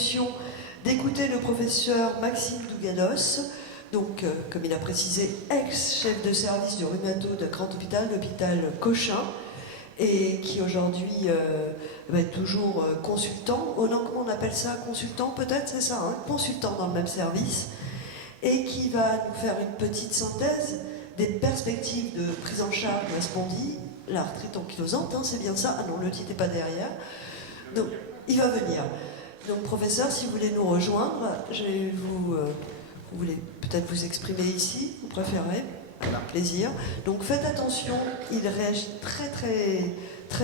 introduction d'écouter le professeur Maxime Dougados, donc, comme il a précisé, ex-chef de service du rhumato d'un grand hôpital, l'hôpital Cochin, et qui aujourd'hui va être toujours consultant. Oh non, comment on appelle ça? Consultant peut-être, c'est ça, hein, consultant dans le même service, et qui va nous faire une petite synthèse des perspectives de prise en charge de la spondyle, l'arthrite ankylosante, hein, c'est bien ça? Ah non, le titre n'est pas derrière. Donc, il va venir. Donc, professeur, si vous voulez nous rejoindre, vous voulez peut-être vous exprimer ici, vous préférez? Avec plaisir. Donc, faites attention, il réagit très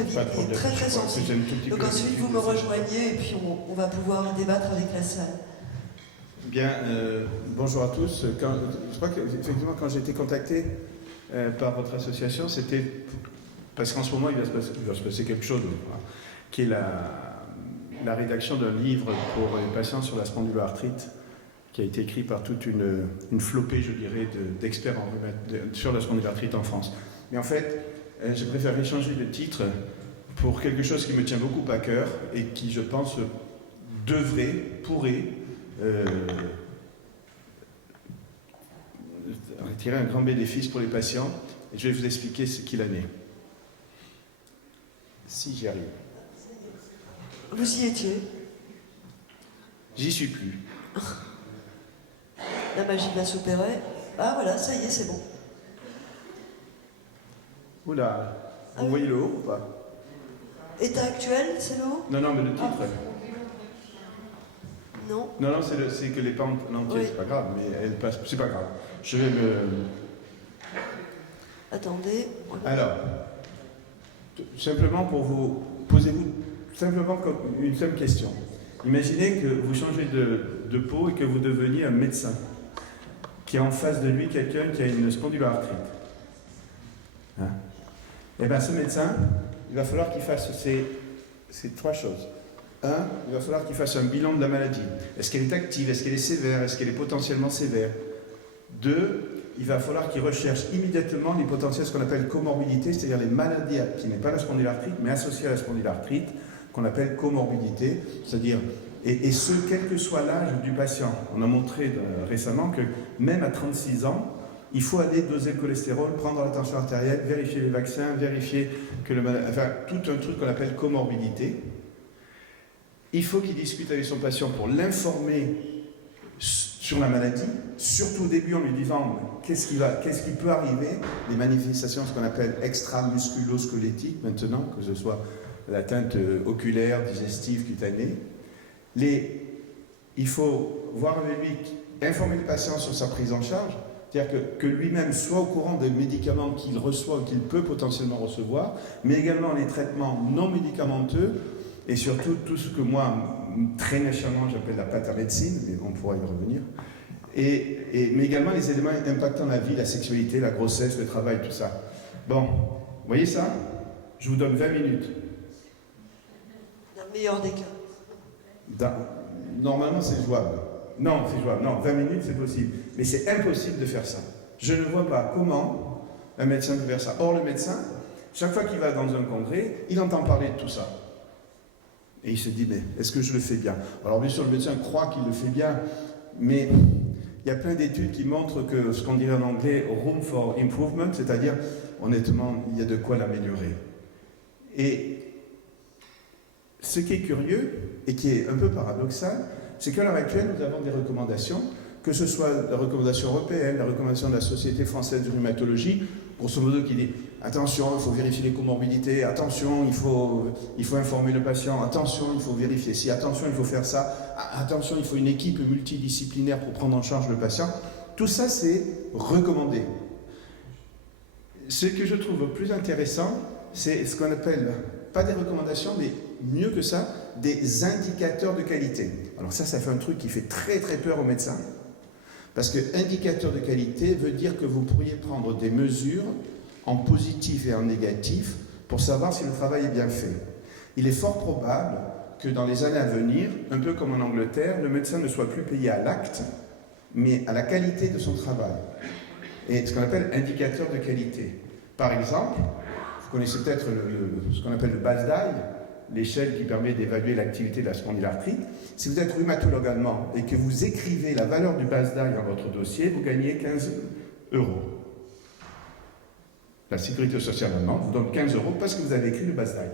vite et très sensible. Donc, ensuite, vous me rejoignez et puis on va pouvoir débattre avec la salle. Bien, bonjour à tous. Je crois qu'effectivement, quand j'ai été contacté par votre association, c'était parce qu'en ce moment, il va se passer quelque chose, qui est la rédaction d'un livre pour les patients sur la spondyloarthrite, qui a été écrit par toute une flopée, je dirais, d'experts sur la spondyloarthrite en France. Mais en fait, j'ai préféré changer de titre pour quelque chose qui me tient beaucoup à cœur et qui, je pense, pourrait retirer un grand bénéfice pour les patients. Et je vais vous expliquer ce qu'il en est. Si j'y arrive. Vous y étiez? J'y suis plus. La magie va s'opérer. Ah voilà, ça y est, c'est bon. Oula, vous voyez le haut ou pas? État actuel, c'est le haut? Non, mais le titre. Non. Non, c'est que les pentes entières, oui. C'est pas grave, mais elle passe. C'est pas grave. Je vais Attendez. Alors, simplement pour vous, posez-vous simplement une seule question. Imaginez que vous changez de peau et que vous deveniez un médecin qui a en face de lui quelqu'un qui a une spondyloarthrite. Hein? Et bien ce médecin, il va falloir qu'il fasse ces trois choses. Un, il va falloir qu'il fasse un bilan de la maladie. Est-ce qu'elle est active? Est-ce qu'elle est sévère? Est-ce qu'elle est potentiellement sévère? Deux, il va falloir qu'il recherche immédiatement les potentiels, ce qu'on appelle comorbidité, c'est-à-dire les maladies qui n'est pas la spondylarthrite, mais associées à la spondylarthrite, qu'on appelle comorbidité, c'est-à-dire, et ce, quel que soit l'âge du patient. On a montré récemment que même à 36 ans, il faut aller doser le cholestérol, prendre la tension artérielle, vérifier les vaccins, vérifier que enfin, tout un truc qu'on appelle comorbidité. Il faut qu'il discute avec son patient pour l'informer sur la maladie, surtout au début en lui disant qu'est-ce qui peut arriver, les manifestations, ce qu'on appelle extra-musculo-squelettiques maintenant, que ce soit l'atteinte oculaire, digestive, cutanée. Il faut voir avec lui, informer le patient sur sa prise en charge, c'est-à-dire que lui-même soit au courant des médicaments qu'il reçoit ou qu'il peut potentiellement recevoir, mais également les traitements non médicamenteux, et surtout tout ce que moi, très méchamment, j'appelle la patamédecine, mais on pourra y revenir, mais également les éléments impactant la vie, la sexualité, la grossesse, le travail, tout ça. Bon, vous voyez ça? Je vous donne 20 minutes. Dans le meilleur des cas. Normalement, c'est jouable. Non, c'est jouable. Non, 20 minutes, c'est possible. Mais c'est impossible de faire ça. Je ne vois pas comment un médecin peut faire ça. Or, le médecin, chaque fois qu'il va dans un congrès, il entend parler de tout ça. Et il se dit, mais est-ce que je le fais bien? Alors, bien sûr, le médecin croit qu'il le fait bien, mais il y a plein d'études qui montrent que ce qu'on dirait en anglais room for improvement, c'est-à-dire, honnêtement, il y a de quoi l'améliorer. Et ce qui est curieux et qui est un peu paradoxal, c'est qu'à l'heure actuelle, nous avons des recommandations, que ce soit la recommandation européenne, la recommandation de la Société française de rhumatologie, grosso modo qui dit attention, il faut vérifier les comorbidités, attention, il faut informer le patient, attention, il faut vérifier ci, attention, il faut faire ça, attention, il faut une équipe multidisciplinaire pour prendre en charge le patient. Tout ça, c'est recommandé. Ce que je trouve plus intéressant, c'est ce qu'on appelle, pas des recommandations, mais mieux que ça, des indicateurs de qualité. Alors ça fait un truc qui fait très très peur aux médecins, parce que indicateur de qualité veut dire que vous pourriez prendre des mesures en positif et en négatif pour savoir si le travail est bien fait. Il est fort probable que dans les années à venir, un peu comme en Angleterre, le médecin ne soit plus payé à l'acte, mais à la qualité de son travail. Et ce qu'on appelle indicateur de qualité. Par exemple, vous connaissez peut-être ce qu'on appelle le BASDAI, l'échelle qui permet d'évaluer l'activité de la spondylarthrite. Si vous êtes rhumatologue allemand et que vous écrivez la valeur du BASDAI dans votre dossier, vous gagnez 15 euros. La sécurité sociale allemande vous donne 15 euros parce que vous avez écrit le BASDAI.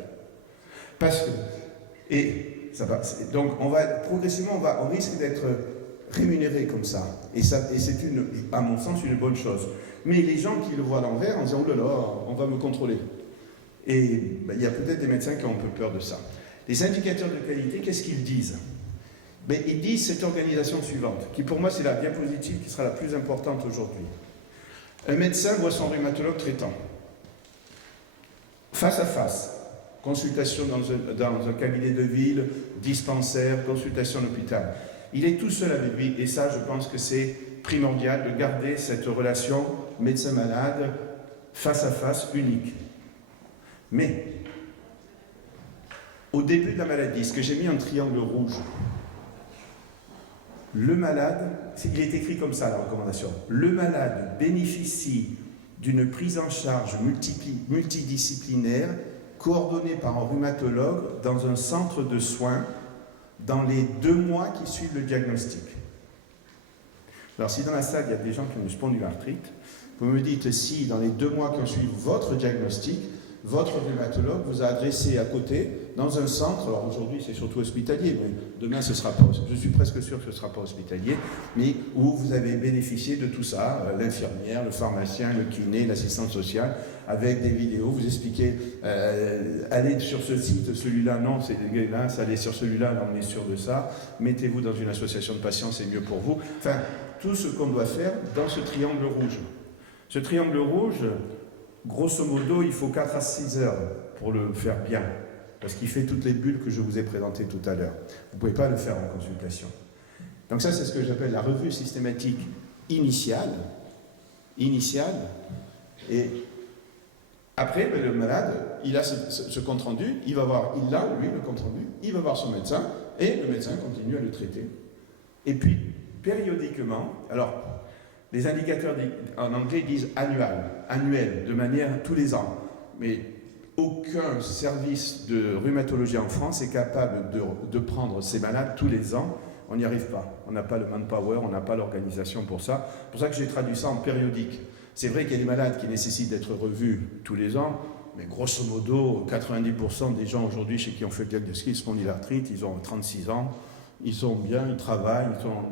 Parce que, et ça va, donc progressivement, on risque d'être rémunéré comme ça. Et c'est, à mon sens, une bonne chose. Mais les gens qui le voient à l'envers, en disant « Oh là là, on va me contrôler ». Et il y a peut-être des médecins qui ont un peu peur de ça. Les indicateurs de qualité, qu'est-ce qu'ils disent? Ils disent cette organisation suivante, qui pour moi c'est la diapositive qui sera la plus importante aujourd'hui. Un médecin voit son rhumatologue traitant. Face à face. Consultation dans un cabinet de ville, dispensaire, consultation à l'hôpital. Il est tout seul avec lui, et ça, je pense que c'est primordial de garder cette relation médecin-malade face à face unique. Mais, au début de la maladie, ce que j'ai mis en triangle rouge, le malade, il est écrit comme ça la recommandation, le malade bénéficie d'une prise en charge multidisciplinaire coordonnée par un rhumatologue dans un centre de soins dans les 2 mois qui suivent le diagnostic. Alors si dans la salle il y a des gens qui ont une spondylarthrite, vous me dites si dans les 2 mois qui ont suivi votre diagnostic, votre rhumatologue vous a adressé à côté dans un centre, alors aujourd'hui c'est surtout hospitalier, mais demain ce sera pas, je suis presque sûr que ce ne sera pas hospitalier, mais où vous avez bénéficié de tout ça, l'infirmière, le pharmacien, le kiné, l'assistante sociale, avec des vidéos, vous expliquez, allez sur ce site, celui-là, non, c'est dégueulasse, allez sur celui-là, on est sûr de ça, mettez-vous dans une association de patients, c'est mieux pour vous. Enfin, tout ce qu'on doit faire dans ce triangle rouge. Ce triangle rouge, grosso modo, il faut 4 à 6 heures pour le faire bien, parce qu'il fait toutes les bulles que je vous ai présentées tout à l'heure. Vous ne pouvez pas le faire en consultation. Donc ça, c'est ce que j'appelle la revue systématique initiale, et après, le malade, il a ce compte-rendu, il va voir, il a, lui, le compte-rendu, il va voir son médecin, et le médecin continue à le traiter. Et puis, périodiquement, alors, les indicateurs en anglais disent annuel, de manière tous les ans. Mais aucun service de rhumatologie en France est capable de prendre ces malades tous les ans. On n'y arrive pas. On n'a pas le manpower, on n'a pas l'organisation pour ça. C'est pour ça que j'ai traduit ça en périodique. C'est vrai qu'il y a des malades qui nécessitent d'être revus tous les ans, mais grosso modo, 90% des gens aujourd'hui chez qui on fait le diagnostic spondylarthrite, ils ont 36 ans. Ils sont bien, ils travaillent,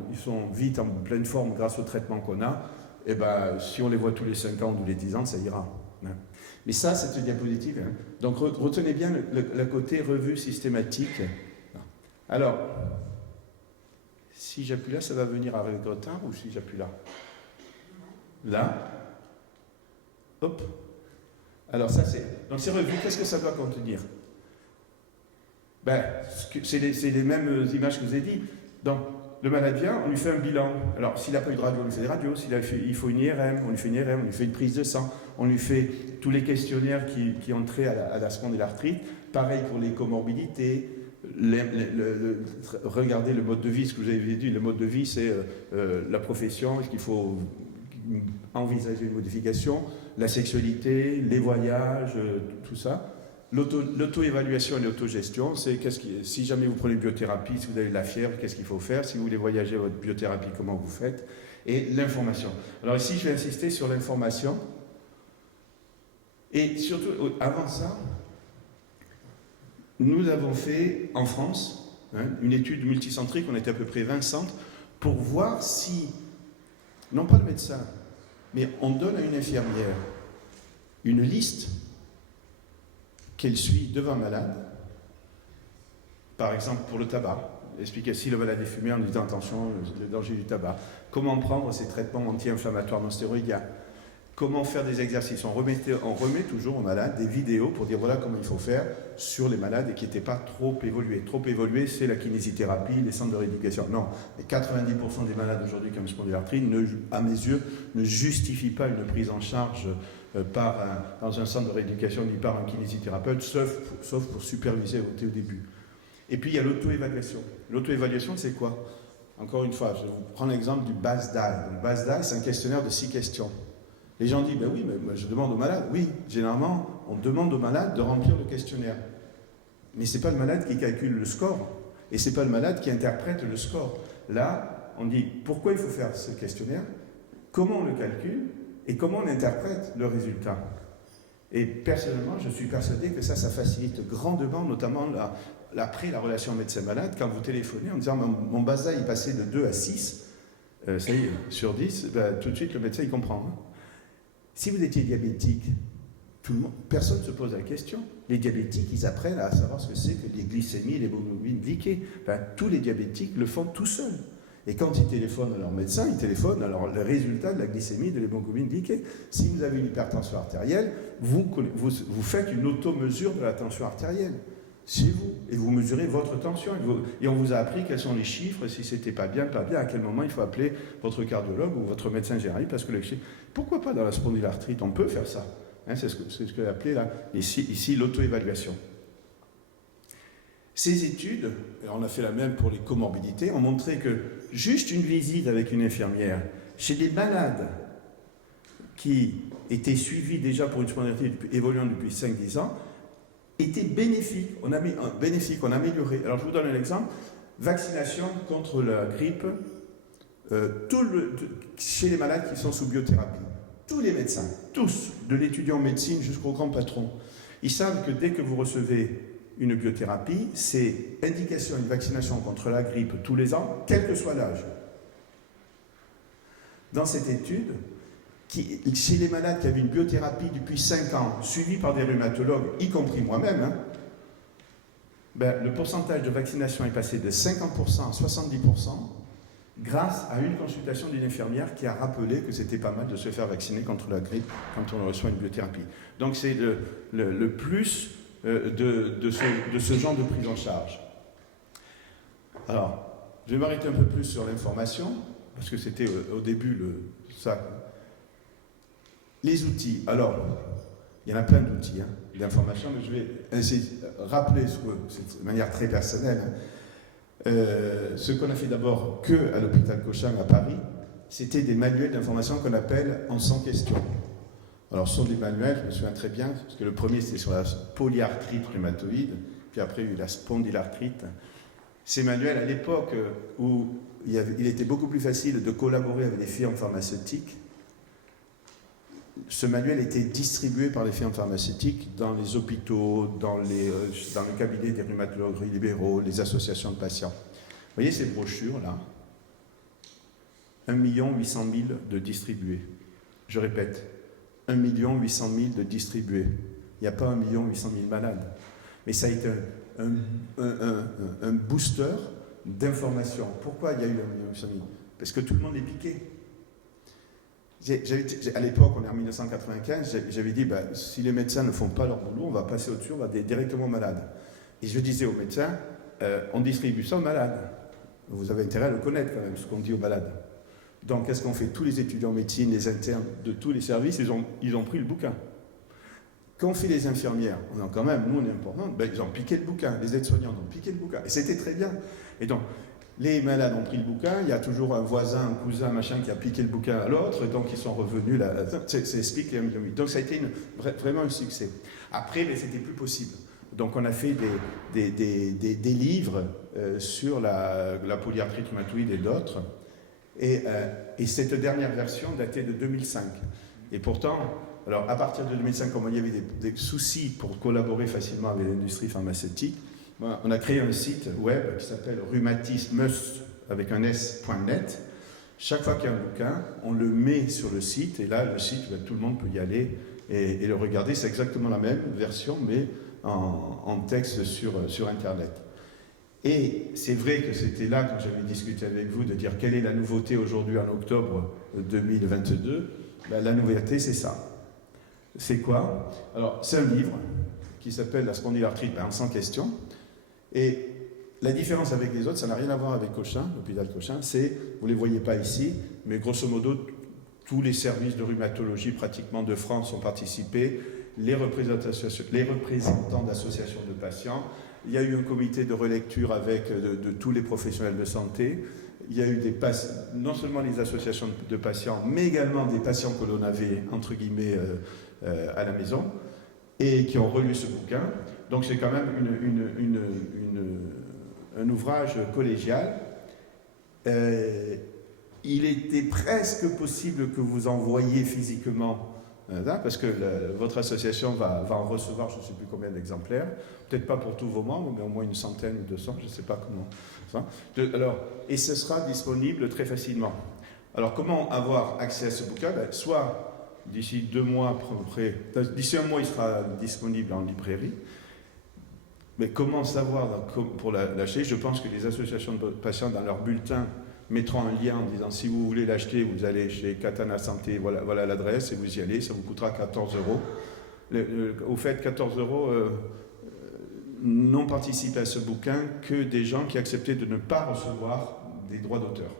ils sont vite en pleine forme grâce au traitement qu'on a. Et ben, si on les voit tous les 5 ans ou tous les 10 ans, ça ira. Mais ça, cette diapositive, donc retenez bien le côté revue systématique. Alors, si j'appuie là, ça va venir avec retard, ou si j'appuie là? Là. Hop. Alors ça, donc ces revues, qu'est-ce que ça doit contenir? Ben, c'est les mêmes images que je vous ai dit. Donc, le malade vient, on lui fait un bilan. Alors, s'il n'a pas eu de radio, on lui fait des radios. Il faut une IRM, on lui fait une IRM, on lui fait une prise de sang, on lui fait tous les questionnaires qui ont trait à la spondylarthrite. Pareil pour les comorbidités. Regardez le mode de vie, ce que vous avez dit. Le mode de vie, c'est la profession, est-ce qu'il faut envisager une modification, la sexualité, les voyages, tout ça. L'auto-évaluation et l'autogestion, c'est si jamais vous prenez une biothérapie, si vous avez de la fièvre, qu'est-ce qu'il faut faire? Si vous voulez voyager à votre biothérapie, comment vous faites? Et l'information. Alors ici, je vais insister sur l'information. Et surtout, avant ça, nous avons fait en France une étude multicentrique, on était à peu près 20 centres, pour voir si, non pas le médecin, mais on donne à une infirmière une liste qu'elle suit devant un malade, par exemple pour le tabac, expliquer si le malade est fumé en lui disant attention, le danger du tabac, comment prendre ces traitements anti-inflammatoires non stéroïdiens, comment faire des exercices. On remet toujours aux malades des vidéos pour dire voilà comment il faut faire sur les malades et qui n'étaient pas trop évolués. Trop évolués, c'est la kinésithérapie, les centres de rééducation. Non, mais 90% des malades aujourd'hui qui ont une spondylarthrite, à mes yeux, ne justifient pas une prise en charge dans un centre de rééducation ni par un kinésithérapeute, sauf pour superviser au début. Et puis il y a l'auto-évaluation. L'auto-évaluation, c'est quoi? Encore une fois, je vais vous prendre l'exemple du BASDAI. Le BASDAI, c'est un questionnaire de 6 questions. Les gens disent, ben oui, mais je demande au malade. Oui, généralement, on demande au malade de remplir le questionnaire. Mais ce n'est pas le malade qui calcule le score, et ce n'est pas le malade qui interprète le score. Là, on dit pourquoi il faut faire ce questionnaire, comment on le calcule, et comment on interprète le résultat. Et personnellement, je suis persuadé que ça facilite grandement, notamment après la relation médecin-malade, quand vous téléphonez en disant mon BASA il passait de 2 à 6, ça y est, sur 10, ben, tout de suite le médecin il comprend. Hein. Si vous étiez diabétique, personne ne se pose la question. Les diabétiques, ils apprennent à savoir ce que c'est que les glycémies, les hémoglobines glyquées. Enfin, tous les diabétiques le font tout seuls. Et quand ils téléphonent à leur médecin, ils téléphonent alors le résultat de la glycémie et de l'hémoglobine glyquée. Si vous avez une hypertension artérielle, vous faites une auto-mesure de la tension artérielle. C'est vous. Et vous mesurez votre tension. Et on vous a appris quels sont les chiffres, si c'était pas bien, à quel moment il faut appeler votre cardiologue ou votre médecin généraliste, parce que les chiffres... Pourquoi pas dans la spondylarthrite? On peut faire ça. Hein, c'est ce que j'ai appelé là, ici l'auto-évaluation. Ces études, et on a fait la même pour les comorbidités, ont montré que juste une visite avec une infirmière chez des malades qui étaient suivis déjà pour une spondylarthrite évoluant depuis 5-10 ans était bénéfique. On a amélioré. Alors je vous donne un exemple. Vaccination contre la grippe chez les malades qui sont sous biothérapie. Tous les médecins, tous, de l'étudiant en médecine jusqu'au grand patron, ils savent que dès que vous recevez une biothérapie, c'est indication, une vaccination contre la grippe tous les ans, quel que soit l'âge. Dans cette étude, chez les malades qui avaient une biothérapie depuis 5 ans, suivis par des rhumatologues, y compris moi-même, hein, ben, le pourcentage de vaccination est passé de 50% à 70% grâce à une consultation d'une infirmière qui a rappelé que c'était pas mal de se faire vacciner contre la grippe quand on reçoit une biothérapie. Donc c'est le plus de ce genre de prise en charge. Alors, je vais m'arrêter un peu plus sur l'information, parce que c'était au début ça. Les outils. Alors, il y en a plein d'outils d'information, mais je vais essayer de rappeler de manière très personnelle. Ce qu'on a fait d'abord à l'hôpital Cochin à Paris, c'était des manuels d'information qu'on appelle en 100 questions. Alors ce sont des manuels, je me souviens très bien, parce que le premier c'était sur la polyarthrite rhumatoïde, puis après il y a eu la spondylarthrite. Ces manuels, à l'époque où il était beaucoup plus facile de collaborer avec les firmes pharmaceutiques, ce manuel était distribué par les firmes pharmaceutiques dans les hôpitaux, dans les cabinets des rhumatologues libéraux, les associations de patients. Vous voyez ces brochures-là, 1 800 000 de distribués. Je répète, 1 800 000 de distribués. Il n'y a pas 1 800 000 malades. Mais ça a été un booster d'information. Pourquoi il y a eu 1 800 000 ? Parce que tout le monde est piqué. À l'époque, on est en 1995, j'avais dit, si les médecins ne font pas leur boulot, on va passer au-dessus, on va directement aux malades. Et je disais aux médecins, on distribue ça aux malades. Vous avez intérêt à le connaître quand même, ce qu'on dit aux malades. Donc, qu'est-ce qu'on fait? Tous les étudiants en médecine, les internes de tous les services, ils ont pris le bouquin. Qu'ont fait les infirmières? Nous, on est important, ils ont piqué le bouquin. Les aides-soignants ont piqué le bouquin. Et c'était très bien. Et donc, les malades ont pris le bouquin, il y a toujours un voisin, un cousin, machin qui a piqué le bouquin à l'autre, donc ils sont revenus là. Ça explique les 1 million. Donc ça a été vraiment un succès. Après, c'était plus possible. Donc on a fait des livres sur la polyarthrite rhumatoïde et d'autres. Et cette dernière version datait de 2005. Et pourtant, alors à partir de 2005, comme il y avait des soucis pour collaborer facilement avec l'industrie pharmaceutique, on a créé un site web qui s'appelle rhumatismus avec un s.net. Chaque fois qu'il y a un bouquin, on le met sur le site et là, le site, tout le monde peut y aller et le regarder. C'est exactement la même version, mais en texte sur Internet. Et c'est vrai que c'était là, quand j'avais discuté avec vous, de dire quelle est la nouveauté aujourd'hui en octobre 2022. La nouveauté, c'est ça. C'est quoi? Alors, c'est un livre qui s'appelle La spondylarthrite en 100 questions. Et la différence avec les autres, ça n'a rien à voir avec Cochin, l'hôpital Cochin, c'est, vous ne les voyez pas ici, mais grosso modo, tous les services de rhumatologie pratiquement de France ont participé, les représentants d'associations de patients, il y a eu un comité de relecture avec de tous les professionnels de santé, il y a eu non seulement les associations de patients, mais également des patients que l'on avait, entre guillemets, à la maison. et qui ont relu ce bouquin. Donc c'est quand même un ouvrage collégial. Il était presque possible que vous envoyiez physiquement, parce que votre association va en recevoir je ne sais plus combien d'exemplaires, peut-être pas pour tous vos membres, mais au moins une centaine ou 200, je ne sais pas comment. Et ce sera disponible très facilement. Alors comment avoir accès à ce bouquin? Soit d'ici 2 mois à peu près, d'ici 1 mois il sera disponible en librairie. Mais comment savoir pour l'acheter? Je pense que les associations de patients dans leur bulletin mettront un lien en disant si vous voulez l'acheter, vous allez chez Katana Santé, voilà l'adresse et vous y allez, ça vous coûtera 14 €. Au fait, 14 € n'ont participé à ce bouquin que des gens qui acceptaient de ne pas recevoir des droits d'auteur.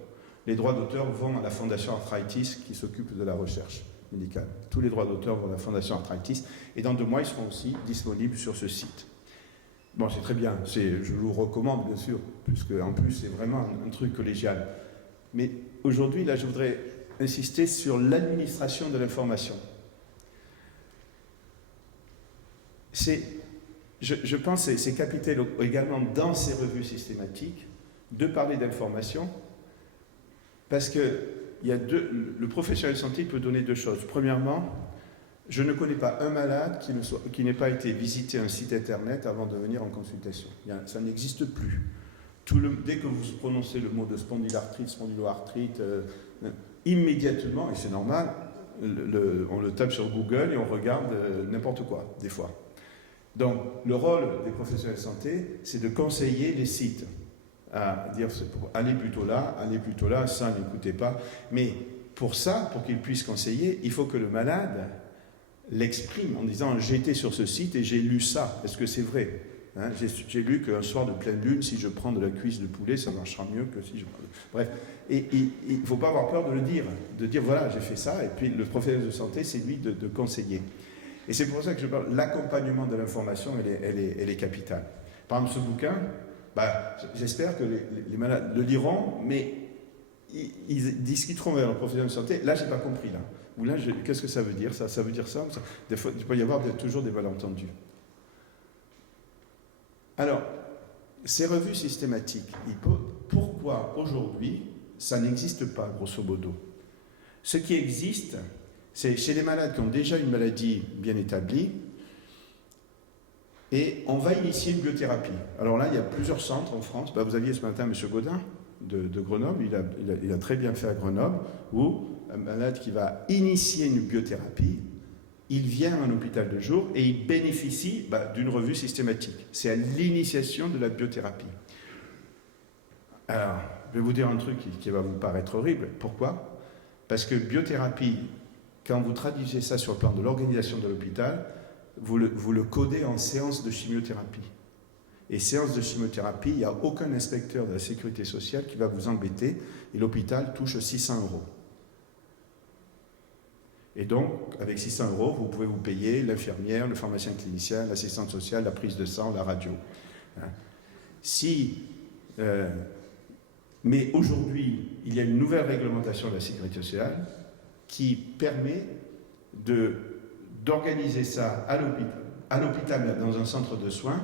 Les droits d'auteur vont à la Fondation Arthritis qui s'occupe de la recherche médicale. Tous les droits d'auteur vont à la Fondation Arthritis et dans 2 mois, ils seront aussi disponibles sur ce site. Bon, c'est très bien, je vous recommande bien sûr, puisque en plus c'est vraiment un truc collégial. Mais aujourd'hui, là, je voudrais insister sur l'administration de l'information. Je pense que c'est capital également dans ces revues systématiques de parler d'information, parce que le professionnel de santé peut donner 2 choses. Premièrement, je ne connais pas un malade qui n'ait pas été visiter un site internet avant de venir en consultation. Ça n'existe plus. Dès que vous prononcez le mot de spondylarthrite, spondyloarthrite, immédiatement, et c'est normal, on le tape sur Google et on regarde n'importe quoi, des fois. Donc, le rôle des professionnels de santé, c'est de conseiller les sites, à dire allez plutôt là, ça n'écoutez pas. Mais pour ça, pour qu'ils puissent conseiller, il faut que le malade l'exprime en disant j'ai été sur ce site et j'ai lu ça, est-ce que c'est vrai? J'ai lu qu'un soir de pleine lune, si je prends de la cuisse de poulet, ça marchera mieux que si je... Bref, et il ne faut pas avoir peur de le dire, de dire voilà, j'ai fait ça, et puis le professionnel de santé, c'est lui de conseiller. Et c'est pour ça que je parle, l'accompagnement de l'information, elle est capitale. Par exemple, ce bouquin, j'espère que les malades le liront, mais ils discuteront avec leur professionnel de santé. Là, je n'ai pas compris, là. Ou là, qu'est-ce que ça veut dire? Ça veut dire ça? Des fois, il peut y avoir toujours des malentendus. Alors, ces revues systématiques, pourquoi aujourd'hui ça n'existe pas, grosso modo? Ce qui existe, c'est chez les malades qui ont déjà une maladie bien établie, et on va initier une biothérapie. Alors là, il y a plusieurs centres en France. Vous aviez ce matin M. Gaudin de Grenoble, il a très bien fait à Grenoble, où un malade qui va initier une biothérapie, il vient à un hôpital de jour et il bénéficie d'une revue systématique. C'est à l'initiation de la biothérapie. Alors, je vais vous dire un truc qui va vous paraître horrible. Pourquoi? Parce que biothérapie, quand vous traduisez ça sur le plan de l'organisation de l'hôpital, vous le codez en séance de chimiothérapie. Et séance de chimiothérapie, il n'y a aucun inspecteur de la sécurité sociale qui va vous embêter et l'hôpital touche 600 €. Et donc, avec 600 €, vous pouvez vous payer l'infirmière, le pharmacien clinicien, l'assistante sociale, la prise de sang, la radio. Mais aujourd'hui, il y a une nouvelle réglementation de la sécurité sociale qui permet d'organiser ça à l'hôpital, dans un centre de soins,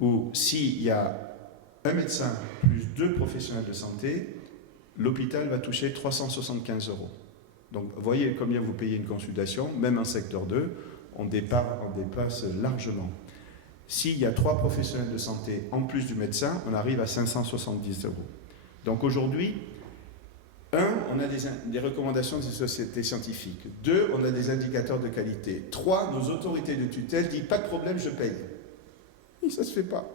où s'il y a un médecin plus 2 professionnels de santé, l'hôpital va toucher 375 €. Donc, vous voyez combien vous payez une consultation, même en secteur 2, on dépasse largement. S'il y a 3 professionnels de santé en plus du médecin, on arrive à 570 €. Donc aujourd'hui, 1, on a des recommandations des sociétés scientifiques. 2, on a des indicateurs de qualité. 3, nos autorités de tutelle disent pas de problème, je paye. Et ça ne se fait pas.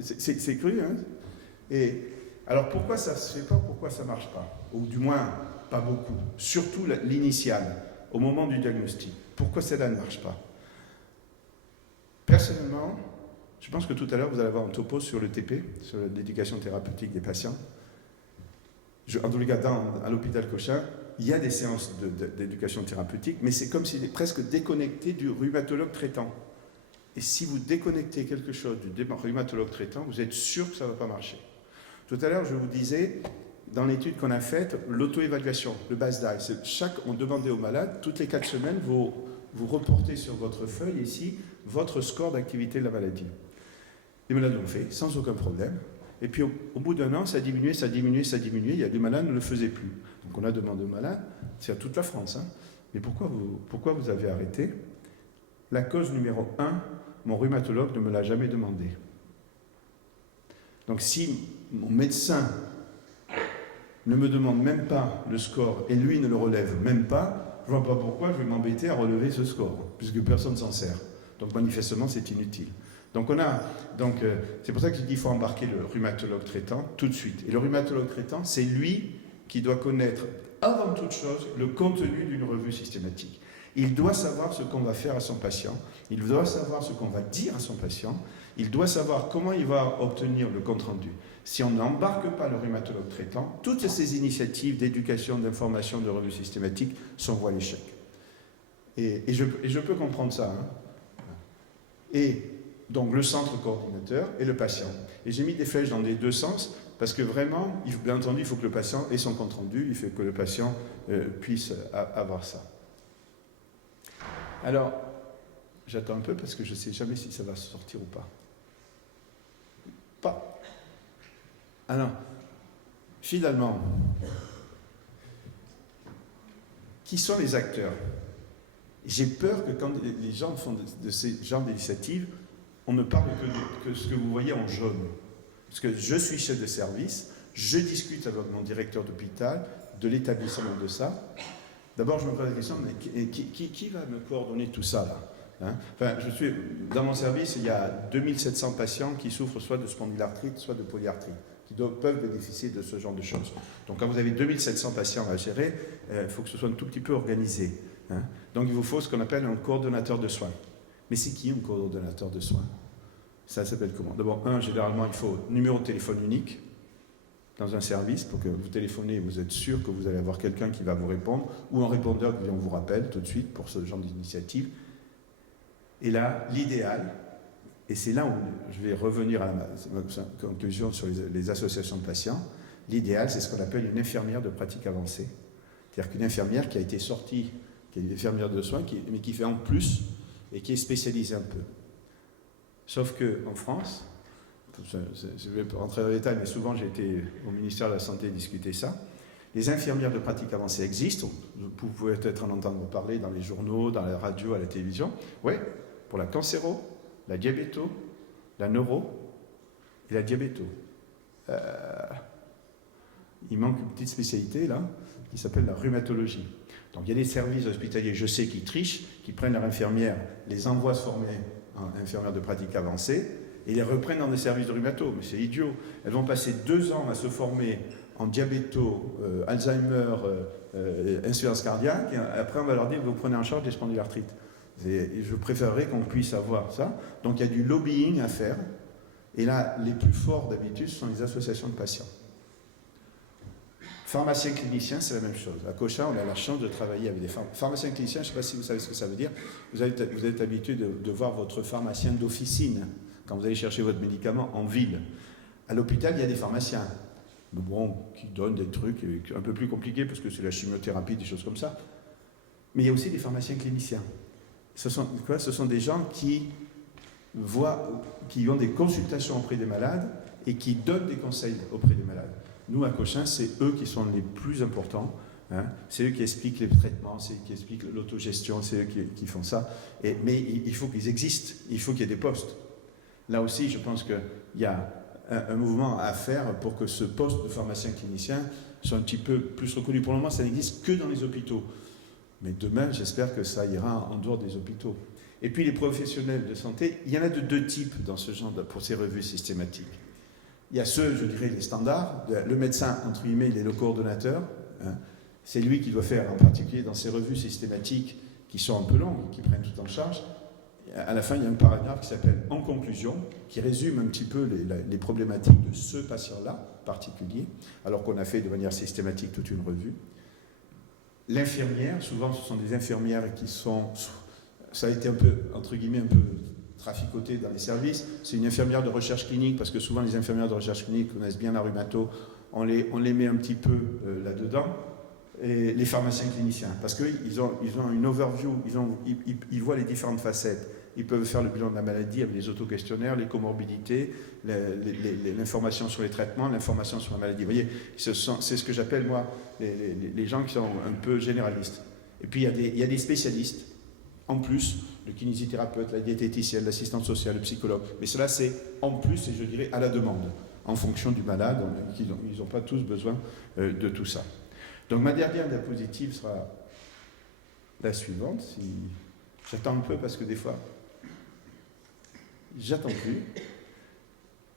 C'est cru, hein? Et alors pourquoi ça ne se fait pas, pourquoi ça ne marche pas? Ou du moins, pas beaucoup. Surtout l'initiale, au moment du diagnostic. Pourquoi celle-là ne marche pas? Personnellement, je pense que tout à l'heure, vous allez avoir un topo sur le TP, sur l'éducation thérapeutique des patients. En tous les cas, à l'hôpital Cochin, il y a des séances d'éducation thérapeutique, mais c'est comme s'il est presque déconnecté du rhumatologue traitant. Et si vous déconnectez quelque chose du rhumatologue traitant, vous êtes sûr que ça ne va pas marcher. Tout à l'heure, je vous disais, dans l'étude qu'on a faite, l'auto-évaluation, le BASDAI. On demandait aux malades, toutes les 4 semaines, vous reportez sur votre feuille ici votre score d'activité de la maladie. Les malades l'ont fait sans aucun problème. Et puis au bout d'un an, ça diminuait. Il y a des malades qui ne le faisaient plus. Donc on a demandé aux malades, c'est à toute la France, hein, mais pourquoi vous avez arrêté? La cause numéro 1, mon rhumatologue ne me l'a jamais demandé. Donc si mon médecin ne me demande même pas le score et lui ne le relève même pas, je ne vois pas pourquoi je vais m'embêter à relever ce score, puisque personne ne s'en sert. Donc manifestement, c'est inutile. Donc c'est pour ça que je dis qu'il faut embarquer le rhumatologue traitant tout de suite. Et le rhumatologue traitant, c'est lui qui doit connaître, avant toute chose, le contenu d'une revue systématique. Il doit savoir ce qu'on va faire à son patient, il doit savoir ce qu'on va dire à son patient, il doit savoir comment il va obtenir le compte-rendu. Si on n'embarque pas le rhumatologue traitant, toutes ces initiatives d'éducation, d'information, de revue systématique sont vouées à l'échec. Et je peux comprendre ça. Hein. Et donc le centre coordinateur et le patient. Et j'ai mis des flèches dans les deux sens, parce que vraiment, bien entendu, il faut que le patient ait son compte-rendu, il faut que le patient puisse avoir ça. Alors, j'attends un peu parce que je ne sais jamais si ça va sortir ou pas. Pas. Alors, finalement, qui sont les acteurs? J'ai peur que quand les gens font de ces genres d'initiatives, on ne parle que ce que vous voyez en jaune. Parce que je suis chef de service, je discute avec mon directeur d'hôpital de l'établissement de ça. D'abord, je me pose la question, mais qui va me coordonner tout ça, là, hein? Enfin, dans mon service, il y a 2700 patients qui souffrent soit de spondylarthrite, soit de polyarthrite, qui peuvent bénéficier de ce genre de choses. Donc, quand vous avez 2700 patients à gérer, il faut que ce soit un tout petit peu organisé. Hein? Donc, il vous faut ce qu'on appelle un coordonnateur de soins. Mais c'est qui un coordonnateur de soins? Ça s'appelle comment? D'abord, généralement, il faut un numéro de téléphone unique dans un service pour que vous téléphonez et vous êtes sûr que vous allez avoir quelqu'un qui va vous répondre, ou un répondeur qui vous rappelle tout de suite pour ce genre d'initiative. Et là, l'idéal, et c'est là où je vais revenir à ma conclusion sur les associations de patients, l'idéal, c'est ce qu'on appelle une infirmière de pratique avancée. C'est-à-dire qu'une infirmière qui a été sortie, qui est une infirmière de soins, mais qui fait en plus et qui est spécialisée un peu. Sauf qu'en France, je ne vais pas rentrer dans les détails, mais souvent j'ai été au ministère de la Santé discuter ça, les infirmières de pratique avancée existent, vous pouvez peut-être en entendre parler dans les journaux, dans la radio, à la télévision, oui, pour la cancéro, la diabéto, la neuro et la diabéto. Il manque une petite spécialité là, qui s'appelle la rhumatologie. Donc il y a des services hospitaliers, je sais, qui trichent, qui prennent leur infirmière, les envoient se former en infirmière de pratique avancée, et les reprennent dans des services de rhumato. Mais c'est idiot. Elles vont passer 2 ans à se former en diabéto, Alzheimer, insuffisance cardiaque, et après on va leur dire vous prenez en charge des spondylarthrites. Et je préférerais qu'on puisse avoir ça. Donc il y a du lobbying à faire, et là, les plus forts d'habitude sont les associations de patients. Pharmaciens cliniciens, c'est la même chose. À Cochin, on a la chance de travailler avec des pharmaciens cliniciens. Je ne sais pas si vous savez ce que ça veut dire. Vous êtes habitué de voir votre pharmacien d'officine quand vous allez chercher votre médicament en ville. À l'hôpital, il y a des pharmaciens, qui donnent des trucs un peu plus compliqués parce que c'est la chimiothérapie, des choses comme ça. Mais il y a aussi des pharmaciens cliniciens. Ce sont des gens qui ont des consultations auprès des malades et qui donnent des conseils auprès des malades. Nous, à Cochin, c'est eux qui sont les plus importants. Hein. C'est eux qui expliquent les traitements, c'est eux qui expliquent l'autogestion, c'est eux qui font ça. Mais il faut qu'ils existent, il faut qu'il y ait des postes. Là aussi, je pense qu'il y a un mouvement à faire pour que ce poste de pharmacien clinicien soit un petit peu plus reconnu. Pour le moment, ça n'existe que dans les hôpitaux. Mais demain, j'espère que ça ira en dehors des hôpitaux. Et puis, les professionnels de santé, il y en a de 2 types dans ce genre pour ces revues systématiques. Il y a ceux, je dirais, les standards. Le médecin, entre guillemets, il est le coordonnateur. Hein. C'est lui qui doit faire, en particulier dans ces revues systématiques qui sont un peu longues, qui prennent tout en charge. À la fin, il y a un paragraphe qui s'appelle « En conclusion », qui résume un petit peu les problématiques de ce patient-là particulier, alors qu'on a fait de manière systématique toute une revue. L'infirmière, souvent ce sont des infirmières qui sont... Ça a été un peu, entre guillemets, un peu traficoté dans les services. C'est une infirmière de recherche clinique, parce que souvent les infirmières de recherche clinique connaissent bien la rhumato, on les met un petit peu là-dedans, et les pharmaciens cliniciens, parce qu'ils ont une overview, ils voient les différentes facettes. Ils peuvent faire le bilan de la maladie avec les autoquestionnaires, les comorbidités, l'information sur les traitements, l'information sur la maladie. Vous voyez, c'est ce que j'appelle, moi, les gens qui sont un peu généralistes. Et puis, il y a des spécialistes, en plus, le kinésithérapeute, la diététicienne, l'assistante sociale, le psychologue. Mais cela, c'est en plus, et je dirais à la demande, en fonction du malade. Ils n'ont pas tous besoin de tout ça. Donc, ma dernière diapositive sera la suivante. J'attends un peu parce que des fois, j'attends plus.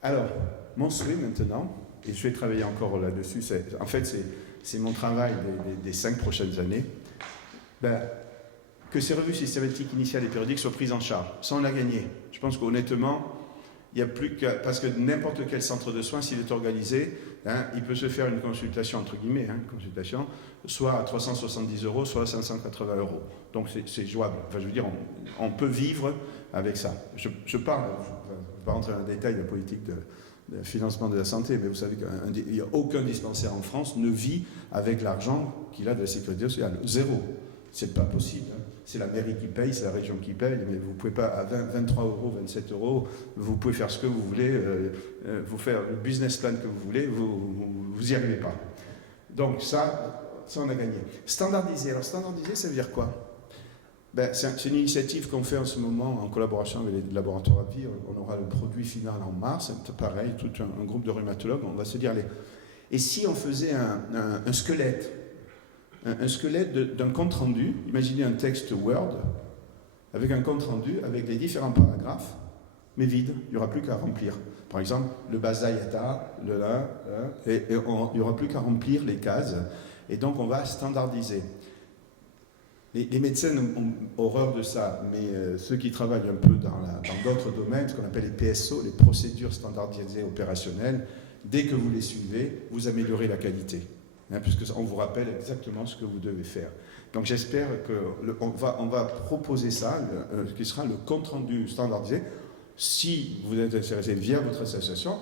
Alors, mon souhait maintenant, et je vais travailler encore là-dessus, en fait, c'est mon travail des 5 prochaines années, que ces revues systématiques initiales et périodiques soient prises en charge. Ça, on l'a gagné. Je pense qu'honnêtement, il n'y a plus qu'à... Parce que n'importe quel centre de soins, s'il est organisé, il peut se faire une consultation, entre guillemets, une consultation, soit à 370 €, soit à 580 €. Donc c'est jouable. Enfin, je veux dire, on peut vivre avec ça. Je parle, je ne vais pas rentrer dans le détail de la politique de financement de la santé, mais vous savez qu'il n'y a aucun dispensaire en France ne vit avec l'argent qu'il a de la sécurité sociale. 0. C'est pas possible. C'est la mairie qui paye, c'est la région qui paye, mais vous ne pouvez pas, à 23 €, 27 €, vous pouvez faire ce que vous voulez, vous faire le business plan que vous voulez, vous n'y arrivez pas. Donc ça, on a gagné. Standardiser. Alors standardiser, ça veut dire quoi? C'est une initiative qu'on fait en ce moment en collaboration avec les laboratoires à vie. On aura le produit final en mars, pareil, tout un groupe de rhumatologues. On va se dire, et si on faisait un squelette, un squelette d'un compte-rendu, imaginez un texte Word, avec un compte-rendu, avec les différents paragraphes, mais vide, il n'y aura plus qu'à remplir. Par exemple, le Basayata, le là, et il n'y aura plus qu'à remplir les cases, et donc on va standardiser. Les médecins ont horreur de ça, mais ceux qui travaillent un peu dans d'autres domaines, ce qu'on appelle les PSO, les procédures standardisées opérationnelles, dès que vous les suivez, vous améliorez la qualité. Puisqu'on vous rappelle exactement ce que vous devez faire. Donc j'espère qu'on va proposer ça, qui sera le compte-rendu standardisé. Si vous êtes intéressé via votre association,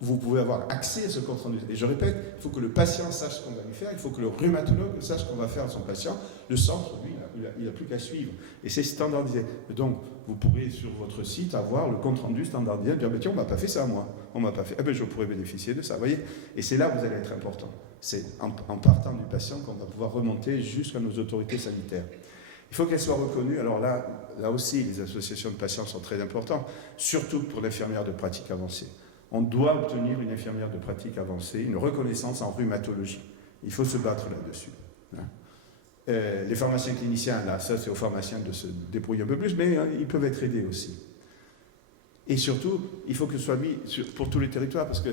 vous pouvez avoir accès à ce compte-rendu. Et je répète, il faut que le patient sache ce qu'on va lui faire, il faut que le rhumatologue sache ce qu'on va faire à son patient. Le centre, lui, il n'a plus qu'à suivre. Et c'est standardisé. Donc, vous pourrez sur votre site avoir le compte-rendu standardisé, dire, tiens, on ne m'a pas fait ça, moi. On ne m'a pas fait. Je pourrais bénéficier de ça, vous voyez. Et c'est là où vous allez être important. C'est en partant du patient qu'on va pouvoir remonter jusqu'à nos autorités sanitaires. Il faut qu'elles soient reconnues. Alors là aussi, les associations de patients sont très importantes, surtout pour l'infirmière de pratique avancée. On doit obtenir une infirmière de pratique avancée, une reconnaissance en rhumatologie. Il faut se battre là-dessus. Les pharmaciens cliniciens, là, ça c'est aux pharmaciens de se débrouiller un peu plus, mais ils peuvent être aidés aussi. Et surtout, il faut que ce soit mis pour tous les territoires, parce que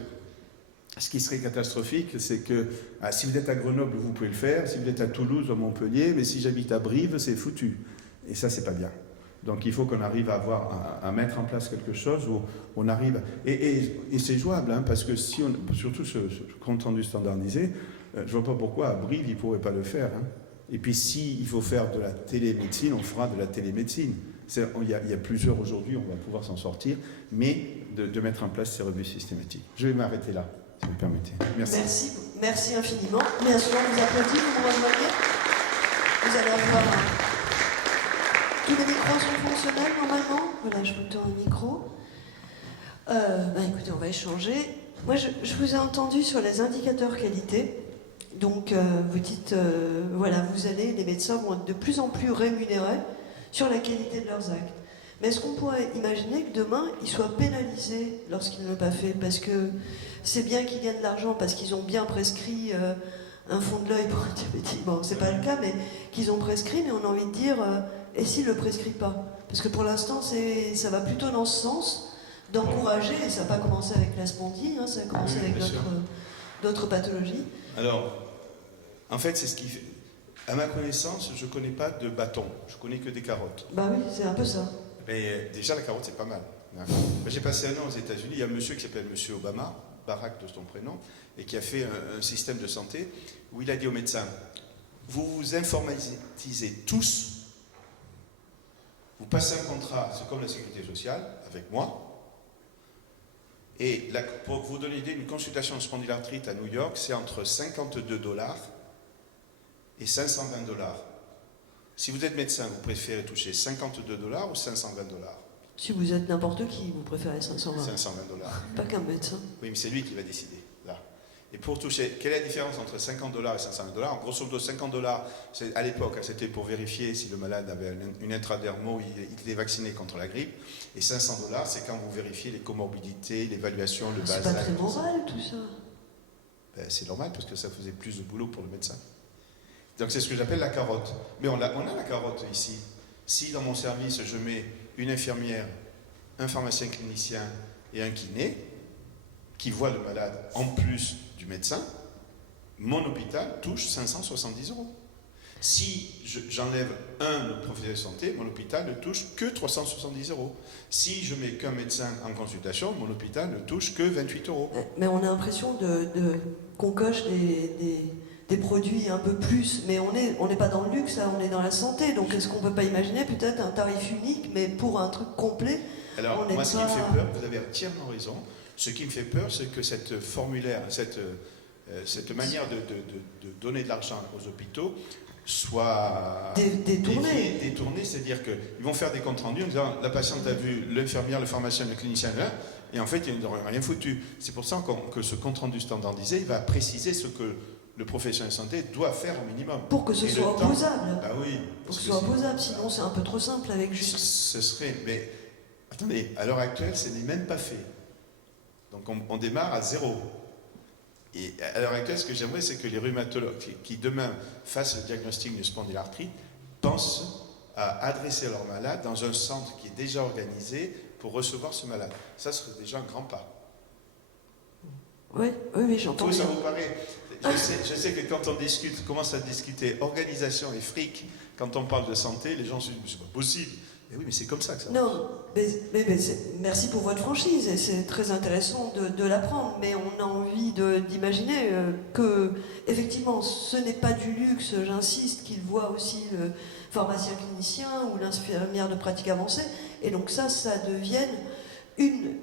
ce qui serait catastrophique, c'est que si vous êtes à Grenoble, vous pouvez le faire, si vous êtes à Toulouse, à Montpellier, mais si j'habite à Brive, c'est foutu. Et ça, c'est pas bien. Donc il faut qu'on arrive à mettre en place quelque chose où on arrive... Et c'est jouable, parce que si surtout ce compte-rendu standardisé, je ne vois pas pourquoi à Brive, ils ne pourraient pas le faire. Et puis s'il faut faire de la télémédecine, on fera de la télémédecine. Il y a plusieurs aujourd'hui, on va pouvoir s'en sortir, mais de mettre en place ces revues systématiques. Je vais m'arrêter là, si vous me permettez. Merci. Merci infiniment. Bien sûr, on vous applaudit, vous me rejoignez. Vous allez avoir... Tous les micros sont fonctionnels normalement. Voilà, je vous tends un micro. Écoutez, on va échanger. Moi, je vous ai entendu sur les indicateurs qualité. Donc, vous dites, les médecins vont être de plus en plus rémunérés sur la qualité de leurs actes. Mais est-ce qu'on pourrait imaginer que demain, ils soient pénalisés lorsqu'ils ne l'ont pas fait? Parce que c'est bien qu'ils gagnent de l'argent, parce qu'ils ont bien prescrit un fond de l'œil pour un diabétique. Bon, c'est pas le cas, mais qu'ils ont prescrit, mais on a envie de dire... Et s'il ne le prescrit pas? Parce que pour l'instant, ça va plutôt dans ce sens d'encourager, et ça n'a pas commencé avec la spondyle, ça a commencé avec d'autres pathologies. Alors, en fait, c'est ce qui fait... À ma connaissance, je ne connais pas de bâton, je connais que des carottes. Bah oui, c'est un peu ça. Mais déjà, la carotte, c'est pas mal. J'ai passé un an aux États-Unis, il y a un monsieur qui s'appelle Monsieur Obama, Barack de son prénom, et qui a fait un système de santé où il a dit aux médecins, vous vous informatisez tous. Vous passez un contrat, c'est comme la sécurité sociale, avec moi. Et pour vous donner une idée, une consultation de spondylarthrite à New York, c'est entre 52$ et 520$. Si vous êtes médecin, vous préférez toucher 52$ ou 520$? Si vous êtes n'importe qui, vous préférez 520. 520$. Pas qu'un médecin. Oui, mais c'est lui qui va décider, là. Et pour toucher, quelle est la différence entre 50$ et 520$? En grosso modo, 50$, à l'époque, c'était pour vérifier si le malade avait une intradermo, il était vacciné contre la grippe. Et 500$, c'est quand vous vérifiez les comorbidités, l'évaluation, le basal. C'est pas très moral, tout ça. Ben, c'est normal, parce que ça faisait plus de boulot pour le médecin. Donc c'est ce que j'appelle la carotte. Mais on a la carotte ici. Si dans mon service, je mets une infirmière, un pharmacien clinicien et un kiné, qui voient le malade en plus du médecin, mon hôpital touche 570€. Si j'enlève un professionnel de santé, mon hôpital ne touche que 370€. Si je mets qu'un médecin en consultation, mon hôpital ne touche que 28€. Mais on a l'impression qu'on coche des produits un peu plus, mais on n'est pas dans le luxe, là, on est dans la santé. Donc est-ce qu'on ne peut pas imaginer peut-être un tarif unique, mais pour un truc complet? Alors moi, ce qui me fait peur, vous avez entièrement raison, ce qui me fait peur, c'est que cette formulaire, cette manière de donner de l'argent aux hôpitaux soit détournée, c'est-à-dire qu'ils vont faire des comptes rendus en disant la patiente a vu l'infirmière, le pharmacien, le clinicien, là, et en fait ils n'ont rien foutu. C'est pour ça que ce compte rendu standardisé, il va préciser ce que le professionnel de santé doit faire au minimum. Pour que ce soit opposable. Bah oui. Pour que ce soit opposable, sinon c'est un peu trop simple avec juste. Ce serait, mais attendez, à l'heure actuelle, ce n'est même pas fait. Donc on démarre à zéro. Et à l'heure actuelle, ce que j'aimerais, c'est que les rhumatologues qui demain fassent le diagnostic de spondylarthrite pensent à adresser leur malade dans un centre qui est déjà organisé pour recevoir ce malade. Ça serait déjà un grand pas. Oui, j'entends. Ça vous paraît. Je sais que quand on commence à discuter organisation et fric, quand on parle de santé, les gens se disent c'est pas possible. Mais oui, mais c'est comme ça que ça marche. Non, mais merci pour votre franchise, et c'est très intéressant de l'apprendre, mais on a envie d'imaginer que, effectivement, ce n'est pas du luxe, j'insiste, qu'il voit aussi le pharmacien clinicien ou l'infirmière de pratique avancée, et donc ça devienne une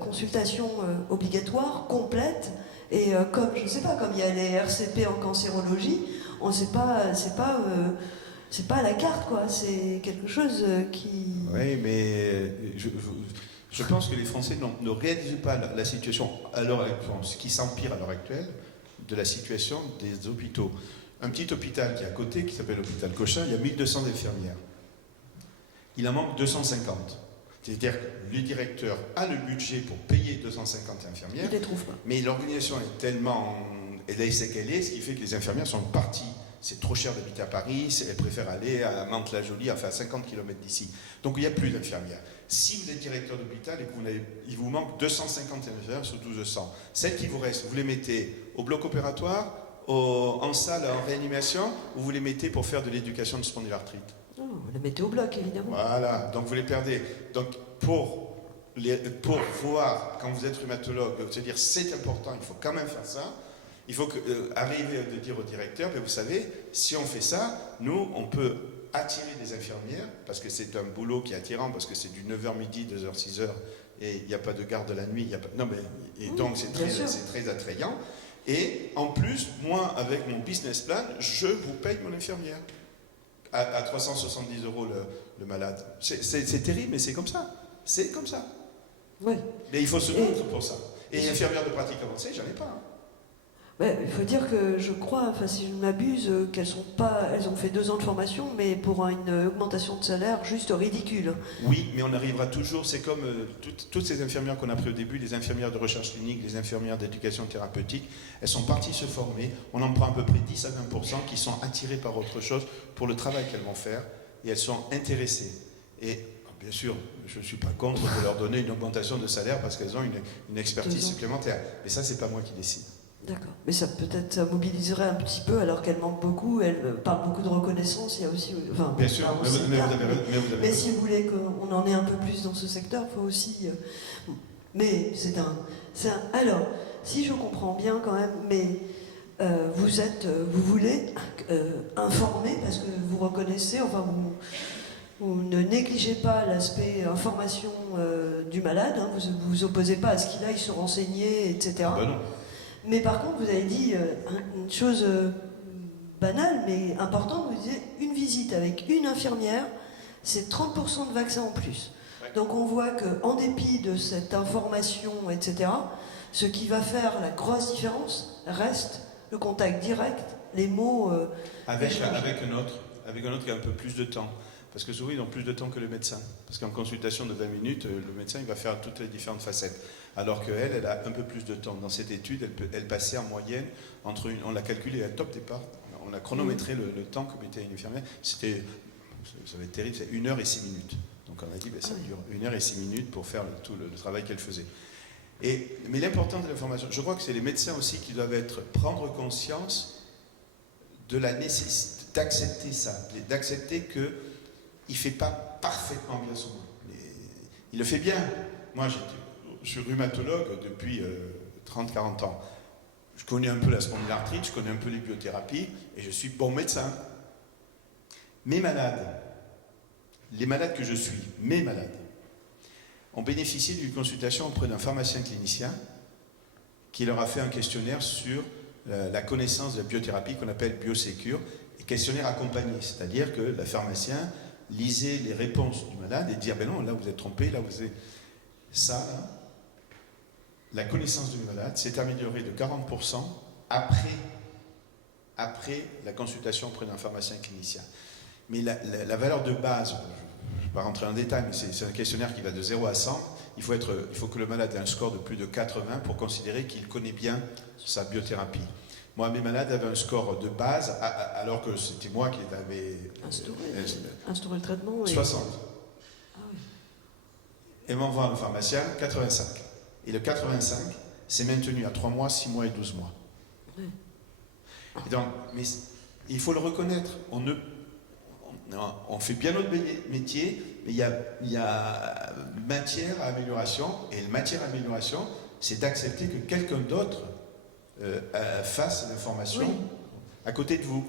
consultation obligatoire, complète, et comme, je ne sais pas, comme il y a les RCP en cancérologie, on sait pas, c'est pas à la carte, quoi. C'est quelque chose qui... Oui, mais je pense que les Français ne réalisent pas la situation, ce qui s'empire à l'heure actuelle, de la situation des hôpitaux. Un petit hôpital qui est à côté, qui s'appelle l'hôpital Cochin, il y a 1200 infirmières. Il en manque 250. C'est-à-dire que le directeur a le budget pour payer 250 infirmières. Il ne les trouve pas. Mais l'organisation est tellement... Elle est ce qu'elle est, ce qui fait que les infirmières sont parties. C'est trop cher d'habiter à Paris, elles préfèrent aller à Mantes-la-Jolie, enfin à 50 km d'ici. Donc il n'y a plus d'infirmières. Si vous êtes directeur d'hôpital et qu'il vous manque 250 infirmières sur 1200, celles qui vous restent, vous les mettez au bloc opératoire, en salle, en réanimation, ou vous les mettez pour faire de l'éducation de spondylarthrite? Oh, vous les mettez au bloc, évidemment. Voilà, donc vous les perdez. Donc pour voir, quand vous êtes rhumatologue, se dire c'est important, il faut quand même faire ça. Il faut arriver à dire au directeur, mais vous savez, si on fait ça, nous, on peut attirer des infirmières, parce que c'est un boulot qui est attirant, parce que c'est du 9h midi, 2h, 6h, et il n'y a pas de garde la nuit. Donc c'est très attrayant. Et en plus, moi, avec mon business plan, je vous paye mon infirmière. À 370€ le malade. C'est terrible, mais c'est comme ça. C'est comme ça. Oui. Mais il faut se battre pour ça. Et infirmière de pratique avancée, j'en ai pas. Hein. Il faut dire que je crois, si je ne m'abuse, elles ont fait 2 ans de formation, mais pour une augmentation de salaire juste ridicule. Oui, mais on arrivera toujours, c'est comme toutes ces infirmières qu'on a pris au début, les infirmières de recherche clinique, les infirmières d'éducation thérapeutique, elles sont parties se former, on en prend à peu près 10 à 20% qui sont attirées par autre chose pour le travail qu'elles vont faire, et elles sont intéressées. Et bien sûr, je ne suis pas contre de leur donner une augmentation de salaire parce qu'elles ont une expertise supplémentaire, mais ça, c'est pas moi qui décide. D'accord. Mais ça peut-être ça mobiliserait un petit peu alors qu'elle manque beaucoup, elle parle beaucoup de reconnaissance, il y a aussi... Enfin, bien sûr, mais vous avez mais si vous voulez qu'on en ait un peu plus dans ce secteur, il faut aussi... mais alors, si je comprends bien quand même, mais vous voulez informer, parce que vous reconnaissez, enfin Vous ne négligez pas l'aspect information du malade, hein, vous ne vous opposez pas à ce qu'il aille se renseigner, etc. Ben non. Mais par contre, vous avez dit une chose banale mais importante, vous disiez une visite avec une infirmière, c'est 30% de vaccins en plus. Ouais. Donc on voit qu'en dépit de cette information, etc., ce qui va faire la grosse différence reste le contact direct, les mots... Avec un autre qui a un peu plus de temps. Parce que souvent, ils ont plus de temps que le médecin. Parce qu'en consultation de 20 minutes, le médecin il va faire toutes les différentes facettes. Alors qu'elle, elle a un peu plus de temps. Dans cette étude, elle passait en moyenne, on l'a calculé à top départ, on a chronométré le temps que mettait une infirmière. Ça va être terrible, c'est 1 heure et 6 minutes. Donc on a dit, ça dure 1 heure et 6 minutes pour faire tout le travail qu'elle faisait. Mais l'importance de l'information, je crois que c'est les médecins aussi qui doivent prendre conscience de la nécessité d'accepter ça, d'accepter qu'il ne fait pas parfaitement bien son boulot. Il le fait bien. Moi, je suis rhumatologue depuis 30-40 ans. Je connais un peu la spondylarthrite, je connais un peu les biothérapies, et je suis bon médecin. Mes malades, les malades que je suis, mes malades, ont bénéficié d'une consultation auprès d'un pharmacien clinicien qui leur a fait un questionnaire sur la connaissance de la biothérapie qu'on appelle BioSecure, et questionnaire accompagné, c'est-à-dire que le pharmacien lisait les réponses du malade et disait « ben non, là vous êtes trompé, là vous êtes... » Ça, là, la connaissance du malade s'est améliorée de 40% après la consultation auprès d'un pharmacien clinicien. Mais la valeur de base, je ne vais pas rentrer en détail, mais c'est un questionnaire qui va de 0 à 100. Il faut que le malade ait un score de plus de 80 pour considérer qu'il connaît bien sa biothérapie. Moi, mes malades avaient un score de base, alors que c'était moi qui l'avais instauré le traitement. 60. Ah oui. Et m'envoie un pharmacien, 85. Et le 85 s'est maintenu à 3 mois, 6 mois et 12 mois. Oui. Et donc, mais il faut le reconnaître. On fait bien notre métier, mais il y a matière à amélioration. Et matière à amélioration, c'est d'accepter que quelqu'un d'autre fasse l'information à côté de vous.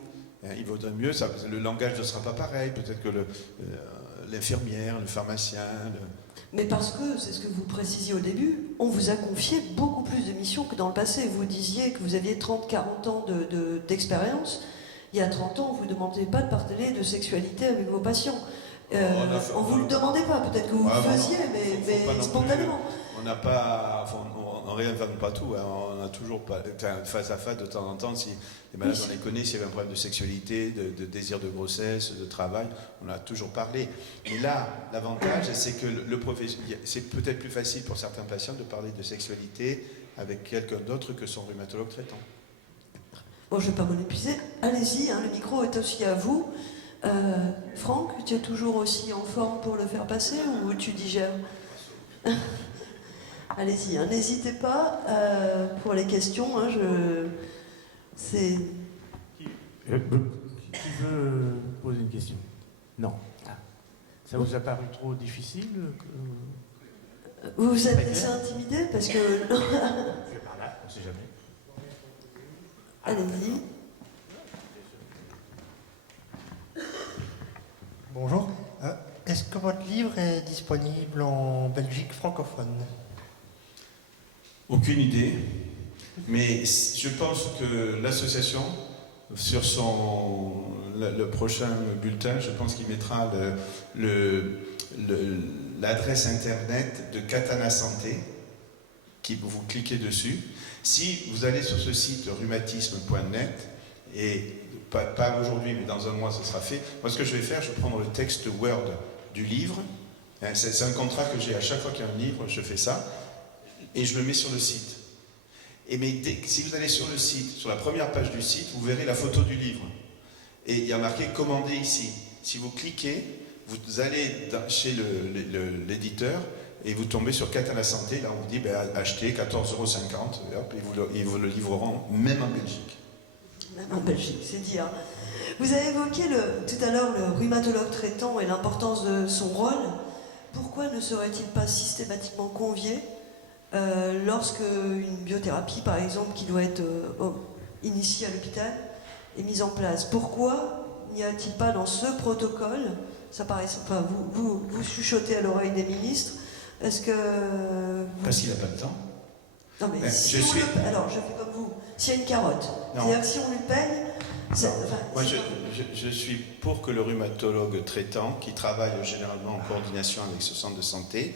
Il vaudrait mieux, le langage ne sera pas pareil, peut-être que l'infirmière, le pharmacien... Mais parce que, c'est ce que vous précisiez au début, on vous a confié beaucoup plus de missions que dans le passé. Vous disiez que vous aviez 30-40 ans d'expérience. Il y a 30 ans, on ne vous demandait pas de parler de sexualité avec vos patients. On ne vous le demandait pas, peut-être que vous le faisiez, mais spontanément. On n'a pas... On ne réinvente pas tout, hein. On a toujours pas, face à face de temps en temps, si les malades on les connaît, s'il y avait un problème de sexualité, de désir de grossesse, de travail, on a toujours parlé. Mais là, l'avantage, c'est que c'est peut-être plus facile pour certains patients de parler de sexualité avec quelqu'un d'autre que son rhumatologue traitant. Bon, je ne vais pas monopoliser. Allez-y, hein, le micro est aussi à vous. Franck, tu es toujours aussi en forme pour le faire passer ou tu digères? Allez-y, hein, n'hésitez pas pour les questions. Hein, Qui veut poser une question? Non. Ça vous a paru trop difficile Vous vous êtes laissé intimider parce que... Je vais par là, on ne sait jamais. Allez-y. Bonjour. Est-ce que votre livre est disponible en Belgique francophone? Aucune idée, mais je pense que l'association, sur le prochain bulletin, je pense qu'il mettra l'adresse internet de Katana Santé, qui vous cliquez dessus. Si vous allez sur ce site rhumatisme.net, et pas aujourd'hui, mais dans un mois, ce sera fait, moi ce que je vais faire, je vais prendre le texte Word du livre. C'est un contrat que j'ai à chaque fois qu'il y a un livre, je fais ça. Et je le mets sur le site. Si vous allez sur le site, sur la première page du site, vous verrez la photo du livre. Et il y a marqué « Commander ici ». Si vous cliquez, vous allez chez l'éditeur et vous tombez sur Katana Santé. Là, on vous dit achetez 14,50 €, et hop, ils vous le livreront, même en Belgique. Même en Belgique, c'est dire. Vous avez évoqué tout à l'heure le rhumatologue traitant et l'importance de son rôle. Pourquoi ne serait-il pas systématiquement convié lorsque une biothérapie, par exemple, qui doit être initiée à l'hôpital, est mise en place? Pourquoi n'y a-t-il pas dans ce protocole Ça paraît, enfin, vous chuchotez à l'oreille des ministres. Est-ce que... Parce qu'il n'a pas le temps. Non, mais si je on suis... alors, je fais comme vous. S'il y a une carotte, Non. c'est-à-dire que si on lui paye... Moi, je suis pour que le rhumatologue traitant, qui travaille généralement en coordination avec ce centre de santé,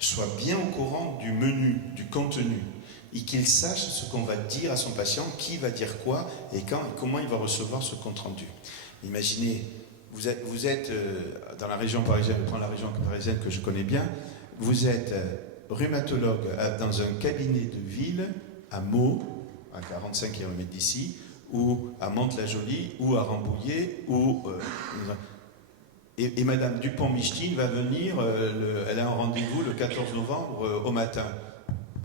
soit bien au courant du menu, du contenu, et qu'il sache ce qu'on va dire à son patient, qui va dire quoi, et quand et comment il va recevoir ce compte-rendu. Imaginez, vous êtes dans la région parisienne, je prends la région parisienne que je connais bien, vous êtes rhumatologue dans un cabinet de ville à Meaux, à 45 km d'ici, ou à Mantes-la-Jolie, ou à Rambouillet, et Madame Dupont-Micheline va venir, elle a un rendez-vous le 14 novembre au matin.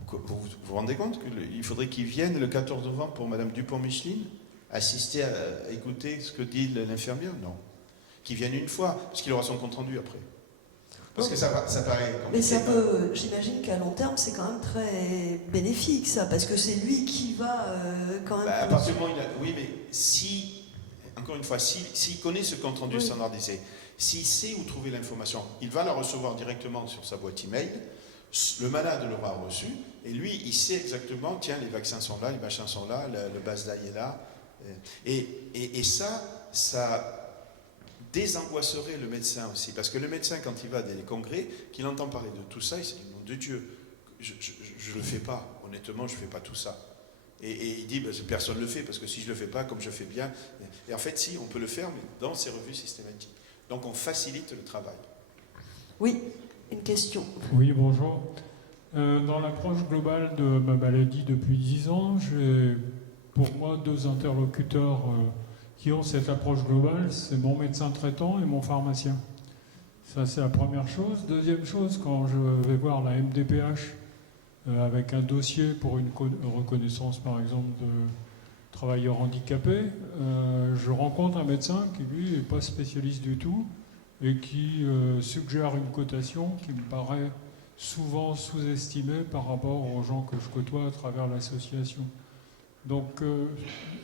Vous vous rendez compte qu'il faudrait qu'il vienne le 14 novembre pour Madame Dupont-Micheline assister à écouter ce que dit l'infirmière? Non. Qu'il vienne une fois, parce qu'il aura son compte-rendu après. Parce que ça paraît compliqué. Mais ça peut, j'imagine qu'à long terme, c'est quand même très bénéfique, ça, parce que c'est lui qui va quand même... À partir du moment où oui, mais si, encore une fois, s'il connaît ce compte-rendu standardisé, s'il sait où trouver l'information, il va la recevoir directement sur sa boîte email, le malade l'aura reçu, et lui, il sait exactement, tiens, les vaccins sont là, les machins sont là, le Basdaï est là. Et ça désangoisserait le médecin aussi. Parce que le médecin, quand il va à des congrès, qu'il entend parler de tout ça, il se dit, mon de Dieu, je ne le fais pas. Honnêtement, je ne fais pas tout ça. Et il dit, personne ne le fait, parce que si je ne le fais pas, comme je fais bien... Et en fait, si, on peut le faire, mais dans ces revues systématiques. Donc, on facilite le travail. Oui, une question. Oui, bonjour. Dans l'approche globale de ma maladie depuis 10 ans, j'ai pour moi 2 interlocuteurs qui ont cette approche globale, c'est mon médecin traitant et mon pharmacien. Ça, c'est la première chose. Deuxième chose, quand je vais voir la MDPH avec un dossier pour une reconnaissance, par exemple, de travailleurs handicapés, je rencontre un médecin qui, lui, n'est pas spécialiste du tout et qui suggère une cotation qui me paraît souvent sous-estimée par rapport aux gens que je côtoie à travers l'association. Donc,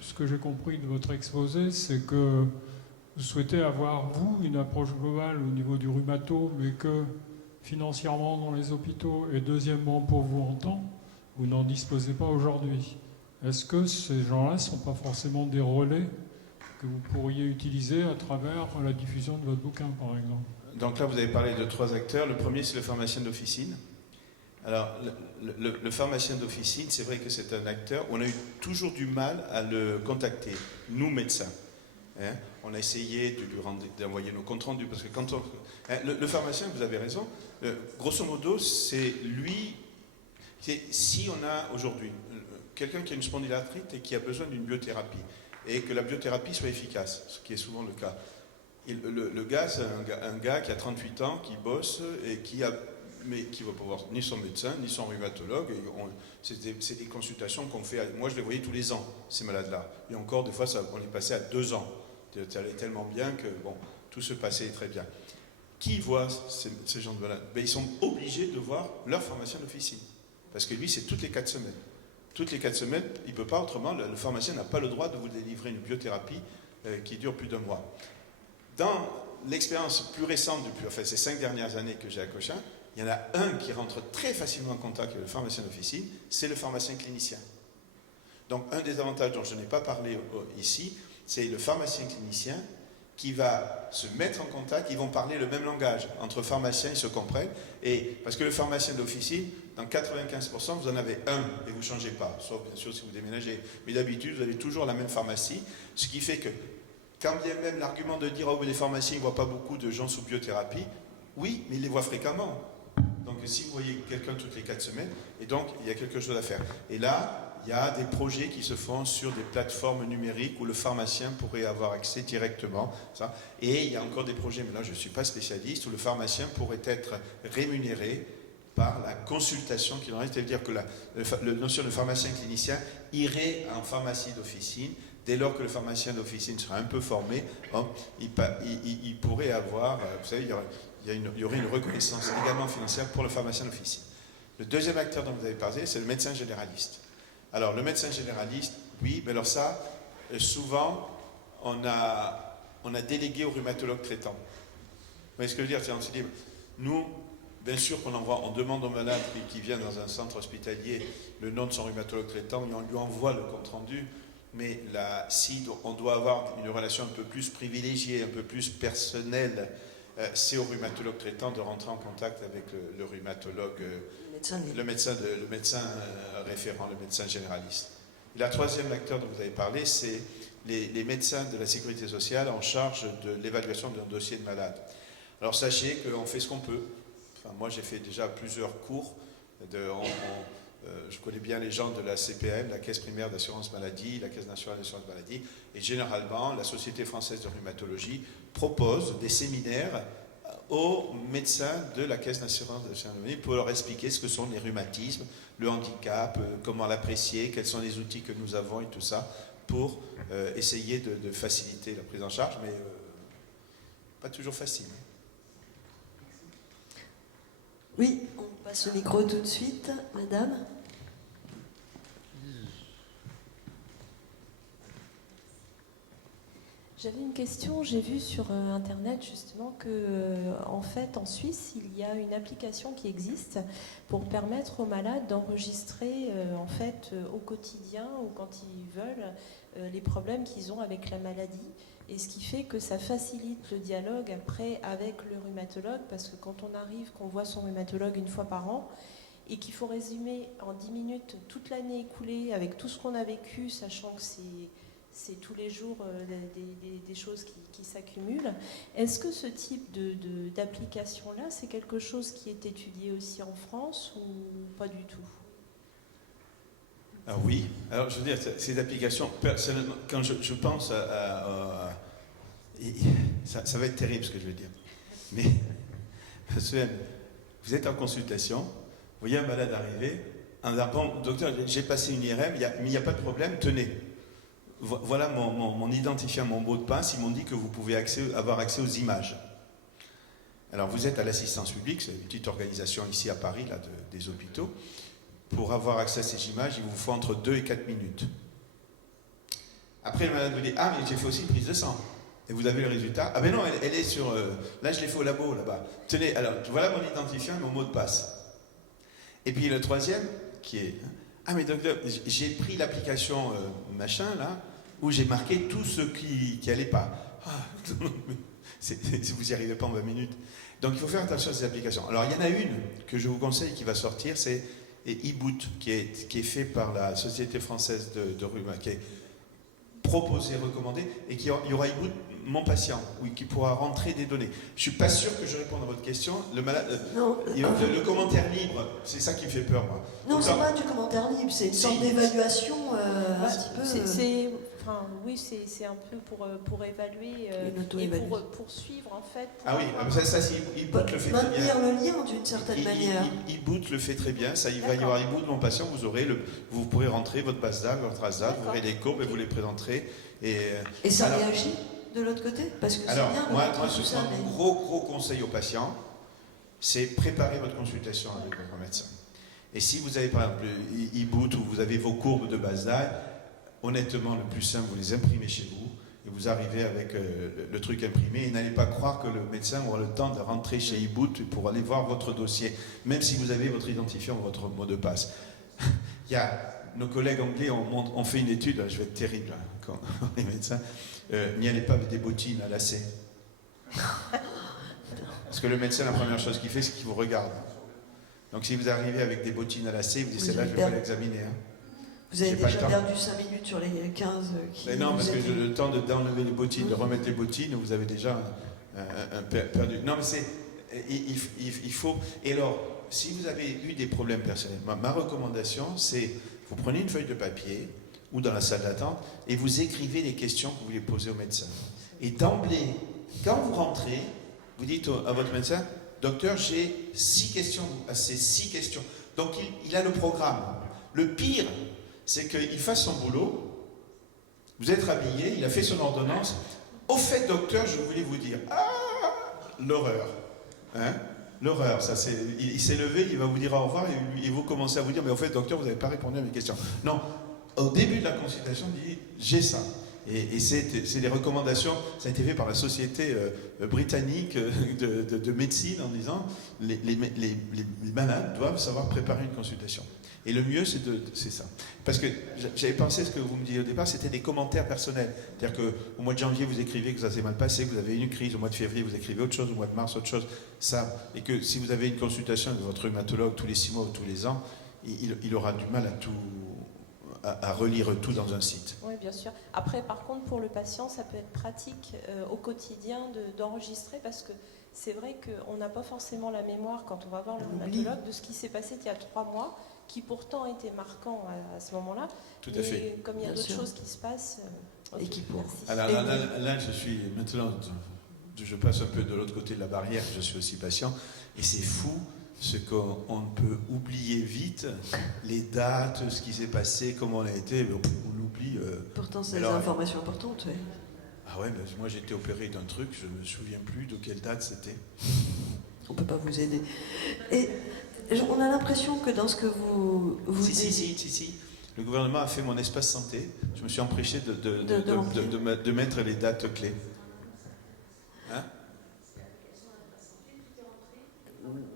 ce que j'ai compris de votre exposé, c'est que vous souhaitez avoir, vous, une approche globale au niveau du rhumato, mais que financièrement dans les hôpitaux, et deuxièmement pour vous en temps, vous n'en disposez pas aujourd'hui. Est-ce que ces gens-là ne sont pas forcément des relais que vous pourriez utiliser à travers la diffusion de votre bouquin, par exemple? Donc là, vous avez parlé de 3 acteurs. Le premier, c'est le pharmacien d'officine. Alors, le pharmacien d'officine, c'est vrai que c'est un acteur. On a eu toujours du mal à le contacter, nous médecins. On a essayé d'envoyer nos comptes rendus, parce que quand le pharmacien, vous avez raison, grosso modo, c'est lui... Si on a aujourd'hui quelqu'un qui a une spondylarthrite et qui a besoin d'une biothérapie, et que la biothérapie soit efficace, ce qui est souvent le cas, le gars, c'est un gars qui a 38 ans, qui bosse, et mais qui ne va pas voir ni son médecin, ni son rhumatologue. C'est des consultations qu'on fait. Moi, je les voyais tous les ans, ces malades-là. Et encore, des fois, on les passait à 2 ans. Ça allait tellement bien que, tout se passait très bien. Qui voit ces gens de malades? Ils sont obligés de voir leur pharmacien d'officine. Parce que lui, c'est toutes les 4 semaines. Toutes les 4 semaines, il ne peut pas autrement. Le pharmacien n'a pas le droit de vous délivrer une biothérapie qui dure plus d'1 mois. Dans l'expérience plus récente, depuis ces 5 dernières années que j'ai à Cochin, il y en a un qui rentre très facilement en contact avec le pharmacien d'officine, c'est le pharmacien clinicien. Donc, un des avantages dont je n'ai pas parlé ici, c'est le pharmacien clinicien qui va se mettre en contact, ils vont parler le même langage. Entre pharmaciens, ils se comprennent. Et parce que le pharmacien d'officine, dans 95%, vous en avez un et vous ne changez pas, sauf bien sûr si vous déménagez. Mais d'habitude, vous avez toujours la même pharmacie, ce qui fait que, quand bien même l'argument de dire « Oh, mais les pharmaciens ne voient pas beaucoup de gens sous biothérapie », oui, mais ils les voient fréquemment. Donc si vous voyez quelqu'un toutes les 4 semaines, et donc il y a quelque chose à faire. Et là, il y a des projets qui se font sur des plateformes numériques où le pharmacien pourrait avoir accès directement. Ça. Et il y a encore des projets, mais là je ne suis pas spécialiste, où le pharmacien pourrait être rémunéré par la consultation qu'il en reste. C'est-à-dire que la notion de pharmacien clinicien irait en pharmacie d'officine. Dès lors que le pharmacien d'officine sera un peu formé, il pourrait avoir, vous savez, il y aurait une reconnaissance également financière pour le pharmacien d'officine. Le deuxième acteur dont vous avez parlé, c'est le médecin généraliste. Alors, le médecin généraliste, oui, mais alors ça, souvent, on a délégué au rhumatologue traitant. Mais ce que je veux dire, c'est on se dit, nous, bien sûr qu'on on demande au malade qui vient dans un centre hospitalier le nom de son rhumatologue traitant et on lui envoie le compte-rendu, mais là, si on doit avoir une relation un peu plus privilégiée, un peu plus personnelle, c'est au rhumatologue traitant de rentrer en contact avec le rhumatologue, le médecin référent, le médecin généraliste. Et la troisième acteur dont vous avez parlé, c'est les médecins de la sécurité sociale en charge de l'évaluation d'un dossier de malade. Alors sachez qu'on fait ce qu'on peut. Enfin, moi j'ai fait déjà plusieurs cours. Je connais bien les gens de la CPM, la Caisse primaire d'assurance maladie, la Caisse nationale d'assurance maladie. Et généralement, la Société française de rhumatologie propose des séminaires aux médecins de la Caisse nationale d'assurance maladie pour leur expliquer ce que sont les rhumatismes, le handicap, comment l'apprécier, quels sont les outils que nous avons et tout ça, pour essayer de faciliter la prise en charge, mais pas toujours facile. Oui, on passe au micro tout de suite, madame. J'avais une question, j'ai vu sur internet justement que en fait en Suisse il y a une application qui existe pour permettre aux malades d'enregistrer en fait au quotidien ou quand ils veulent les problèmes qu'ils ont avec la maladie, et ce qui fait que ça facilite le dialogue après avec le rhumatologue, parce que quand on arrive, qu'on voit son rhumatologue une fois par an et qu'il faut résumer en 10 minutes toute l'année écoulée avec tout ce qu'on a vécu, sachant que c'est tous les jours des choses qui s'accumulent. Est-ce que ce type d'application-là, c'est quelque chose qui est étudié aussi en France ou pas du tout? Ah oui, alors je veux dire, ces applications, personnellement, quand je pense ça va être terrible ce que je veux dire, mais vous êtes en consultation, vous voyez un malade arriver, en disant, bon, docteur, j'ai passé une IRM, mais il n'y a pas de problème, tenez. Voilà mon identifiant, mon mot de passe. Ils m'ont dit que vous pouvez avoir accès aux images. Alors vous êtes à l'assistance publique, c'est une petite organisation ici à Paris, là, des hôpitaux. Pour avoir accès à ces images, il vous faut entre 2 et 4 minutes. Après, le malade vous dit, ah, mais j'ai fait aussi une prise de sang. Et vous avez le résultat. Ah ben non, elle est sur... là, je l'ai fait au labo, là-bas. Tenez, alors, voilà mon identifiant et mon mot de passe. Et puis le troisième, qui est... Ah, mais docteur, j'ai pris l'application machin, là, où j'ai marqué tout ce qui n'allait pas. Ah, vous n'y arrivez pas en 20 minutes. Donc, il faut faire attention à ces applications. Alors, il y en a une que je vous conseille qui va sortir, c'est eBoot, qui est fait par la Société française de rhume, qui est proposé, recommandé, et il y aura eBoot mon patient, oui, qui pourra rentrer des données. Je suis pas sûr que je réponde à votre question. Le malade, le commentaire libre, c'est ça qui me fait peur, moi. Non, c'est pas du commentaire libre, c'est une sorte d'évaluation un petit peu. Oui, c'est un peu pour évaluer et pour suivre en fait. Ah oui, ça eBoot le fait très bien. Maintenir le lien d'une certaine manière. eBoot le fait très bien. Ça, il va y avoir eBoot mon patient. Vous pourrez rentrer votre base d'âge, votre ASDA, vous aurez les courbes et vous les présenterez. Et ça réagit de l'autre côté? Parce que c'est bien de moi, tout ça. Un gros conseil aux patients, c'est préparer votre consultation avec votre médecin. Et si vous avez par exemple eBoot ou vous avez vos courbes de base d'âge, honnêtement, le plus simple, vous les imprimez chez vous et vous arrivez avec le truc imprimé. Et n'allez pas croire que le médecin aura le temps de rentrer chez eBoot pour aller voir votre dossier, même si vous avez votre identifiant ou votre mot de passe. Il y a nos collègues anglais ont fait une étude, je vais être terrible quand les médecins, n'y allez pas avec des bottines à lacets. Parce que le médecin, la première chose qu'il fait, c'est qu'il vous regarde. Donc si vous arrivez avec des bottines à lacets, vous dites celle-là, je ne vais pas l'examiner. Vous avez déjà perdu 5 minutes sur les 15 qui... Mais non, parce que le temps d'enlever les bottines, de remettre les bottines, vous avez déjà perdu. Non, mais il faut... Et alors, si vous avez eu des problèmes personnels, ma recommandation, c'est vous prenez une feuille de papier ou dans la salle d'attente et vous écrivez les questions que vous voulez poser au médecin. Et d'emblée, quand vous rentrez, vous dites à votre médecin, docteur, j'ai 6 questions à ces 6 questions. Donc, il a le programme. Le pire, c'est qu'il fasse son boulot, vous êtes habillé, il a fait son ordonnance. Au fait, docteur, je voulais vous dire, l'horreur. Hein? L'horreur, ça c'est. Il s'est levé, il va vous dire au revoir et vous commencez à vous dire, mais au fait, docteur, vous n'avez pas répondu à mes questions. Non, au début de la consultation, il dit, j'ai ça. Et c'est des recommandations, ça a été fait par la société britannique de médecine en disant les malades doivent savoir préparer une consultation. Et le mieux, c'est ça. Parce que j'avais pensé, ce que vous me disiez au départ, c'était des commentaires personnels. C'est-à-dire qu'au mois de janvier, vous écrivez que ça s'est mal passé, que vous avez eu une crise. Au mois de février, vous écrivez autre chose. Au mois de mars, autre chose. Ça. Et que si vous avez une consultation avec votre rhumatologue tous les 6 mois ou tous les ans, il aura du mal à relire tout dans un site. Oui, bien sûr. Après, par contre, pour le patient, ça peut être pratique au quotidien d'enregistrer parce que c'est vrai qu'on n'a pas forcément la mémoire quand on va voir le rhumatologue de ce qui s'est passé il y a 3 mois, qui pourtant était marquant à ce moment-là. Tout à fait. Et comme il y a d'autres choses qui se passent... Et qui pour. Alors là, je suis maintenant, je passe un peu de l'autre côté de la barrière, je suis aussi patient, et c'est fou ce qu'on peut oublier vite, les dates, ce qui s'est passé, comment on a été, on l'oublie. Pourtant, c'est des informations importantes, oui. Ah ouais, mais moi j'ai été opéré d'un truc, je ne me souviens plus de quelle date c'était. On ne peut pas vous aider. Et on a l'impression que dans ce que vous dites... Si. Le gouvernement a fait mon espace santé. Je me suis empêché de mettre les dates clés. Hein?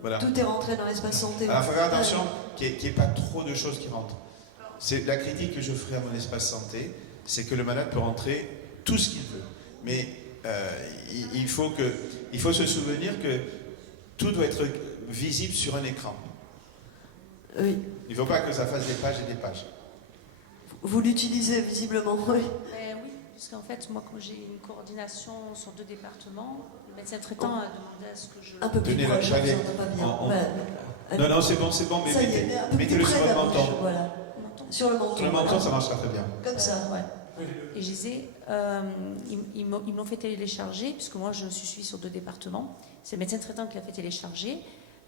Voilà. Tout est rentré dans l'espace santé. Alors, il faut faire attention qu'il n'y ait pas trop de choses qui rentrent. C'est la critique que je ferai à mon espace santé, c'est que le malade peut rentrer tout ce qu'il veut. Mais il faut se souvenir que tout doit être visible sur un écran. Oui. Il ne faut pas que ça fasse des pages et des pages. Vous l'utilisez visiblement, oui. Oui, parce qu'en fait, moi, quand j'ai une coordination sur 2 départements, le médecin traitant a demandé à ce que je... Un peu plus proche, ça ne va pas bien. Voilà. Non, c'est bon, mais ça y est, mettez-le sur le menton. Voilà. Sur le menton. Sur le menton, ça marchera très bien. Comme ça. Ouais. Et je disais, ils m'ont fait télécharger, puisque moi, je suis suivie sur 2 départements. C'est le médecin traitant qui l'a fait télécharger.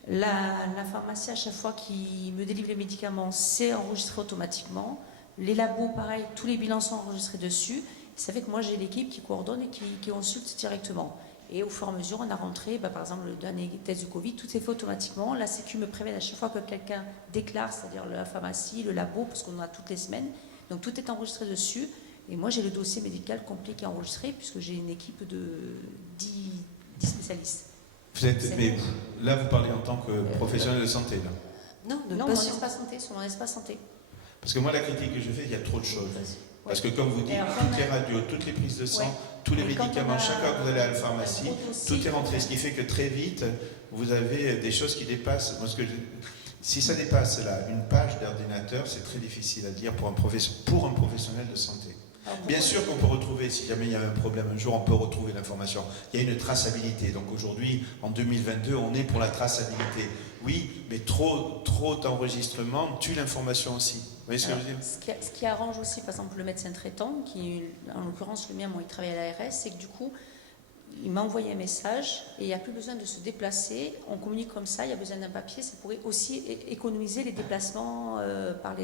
La pharmacie, à chaque fois qu'il me délivre les médicaments, c'est enregistré automatiquement. Les labos, pareil, tous les bilans sont enregistrés dessus. Ça fait que moi, j'ai l'équipe qui coordonne et qui consulte directement. Et au fur et à mesure, on a rentré, par exemple, le dernier test du Covid, tout est fait automatiquement. La Sécu me prévient à chaque fois que quelqu'un déclare, c'est-à-dire la pharmacie, le labo, parce qu'on en a toutes les semaines. Donc tout est enregistré dessus. Et moi, j'ai le dossier médical complet qui est enregistré, puisque j'ai une équipe de 10 spécialistes. Mais là, vous parlez en tant que professionnel de santé, là. Non, mon espace santé, sur mon espace santé. Parce que moi, la critique que je fais, il y a trop de choses. Parce que comme vous dites, toutes les radios, toutes les prises de sang, tous les médicaments, chaque fois que vous allez à la pharmacie, tout est rentré. Ce qui fait que très vite, vous avez des choses qui dépassent. Si ça dépasse là, une page d'ordinateur, c'est très difficile à dire pour un professionnel de santé. Bien sûr qu'on peut retrouver, si jamais il y a un problème un jour, on peut retrouver l'information. Il y a une traçabilité. Donc aujourd'hui, en 2022, on est pour la traçabilité. Oui, mais trop d'enregistrement tue l'information aussi. Vous voyez ce que je veux dire ? Ce qui arrange aussi, par exemple, le médecin traitant, qui, en l'occurrence, le mien, moi, il travaille à l'ARS, c'est que du coup, il m'a envoyé un message et il n'y a plus besoin de se déplacer. On communique comme ça, il y a besoin d'un papier. Ça pourrait aussi économiser les déplacements par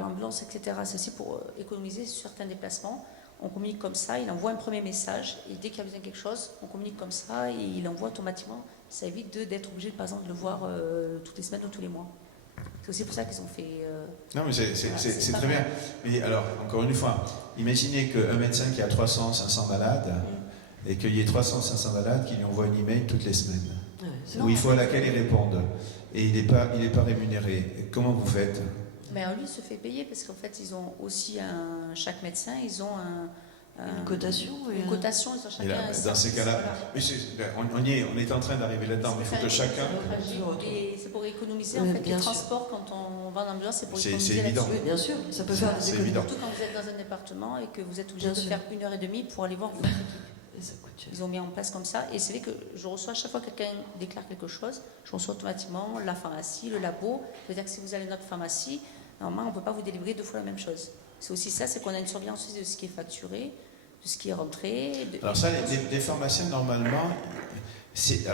l'ambulance, etc. C'est aussi pour économiser certains déplacements. On communique comme ça, il envoie un premier message et dès qu'il y a besoin de quelque chose, on communique comme ça et il envoie automatiquement. Ça évite d'être obligé, par exemple, de le voir toutes les semaines ou tous les mois. C'est aussi pour ça qu'ils ont fait... Non, mais c'est très bien. Mais alors, encore une fois, imaginez qu'un médecin qui a 300, 500 malades, et qu'il y ait 300, 500 malades qui lui envoient un email toutes les semaines, où il faut à laquelle il réponde, et il n'est pas rémunéré. Et comment vous faites ? Mais lui, il se fait payer, parce qu'en fait, ils ont aussi chaque médecin, ils ont une cotation. Une cotation, ils ont chacun... Dans ces cas-là, on est en train d'arriver là-dedans, mais il faut que chacun... Et c'est pour économiser, en fait, les transports, quand on va en ambulance, c'est pour économiser. C'est évident. Oui, bien sûr, ça peut faire des économies. Surtout quand vous êtes dans un département et que vous êtes obligé de faire 1h30 pour aller voir votre équipe. Ils ont mis en place comme ça. Et c'est vrai que je reçois, chaque fois que quelqu'un déclare quelque chose, je reçois automatiquement la pharmacie, le labo. C'est-à-dire que si vous allez à notre pharmacie, normalement, on ne peut pas vous délivrer 2 fois la même chose. C'est aussi ça, c'est qu'on a une surveillance de ce qui est facturé, de ce qui est rentré. Alors ça, les pharmaciens, normalement, c'est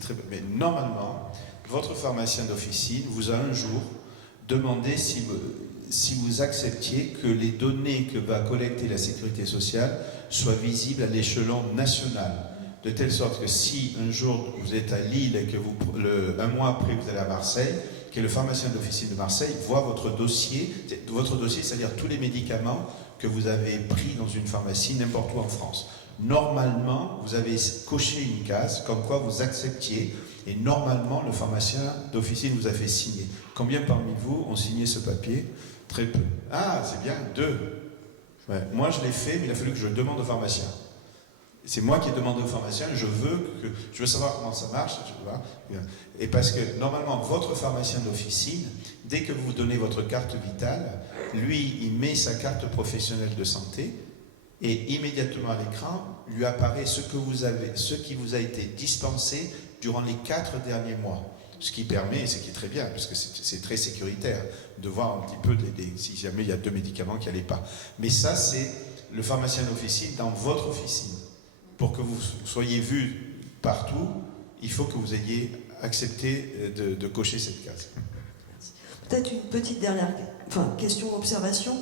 très... Mais normalement, votre pharmacien d'officine vous a un jour demandé si vous acceptiez que les données que va collecter la sécurité sociale soient visibles à l'échelon national. De telle sorte que si un jour vous êtes à Lille et que un mois après vous allez à Marseille, que le pharmacien d'officine de Marseille voit votre dossier, c'est-à-dire tous les médicaments que vous avez pris dans une pharmacie n'importe où en France. Normalement, vous avez coché une case comme quoi vous acceptiez, et normalement, le pharmacien d'officine vous a fait signer. Combien parmi vous ont signé ce papier? Très peu. Ah, c'est bien, 2. Ouais. Moi, je l'ai fait, mais il a fallu que je le demande au pharmacien. C'est moi qui ai demandé au pharmacien, je veux savoir comment ça marche. Et parce que normalement, votre pharmacien d'officine, dès que vous donnez votre carte vitale, lui, il met sa carte professionnelle de santé et immédiatement à l'écran, lui apparaît ce qui vous a été dispensé durant les 4 derniers mois. Ce qui permet, et ce qui est très bien, parce que c'est très sécuritaire, de voir un petit peu si jamais il y a 2 médicaments qui n'allaient pas. Mais ça, c'est le pharmacien d'officine dans votre officine. Pour que vous soyez vu partout, il faut que vous ayez accepté de cocher cette case. Peut-être une petite dernière question, observation.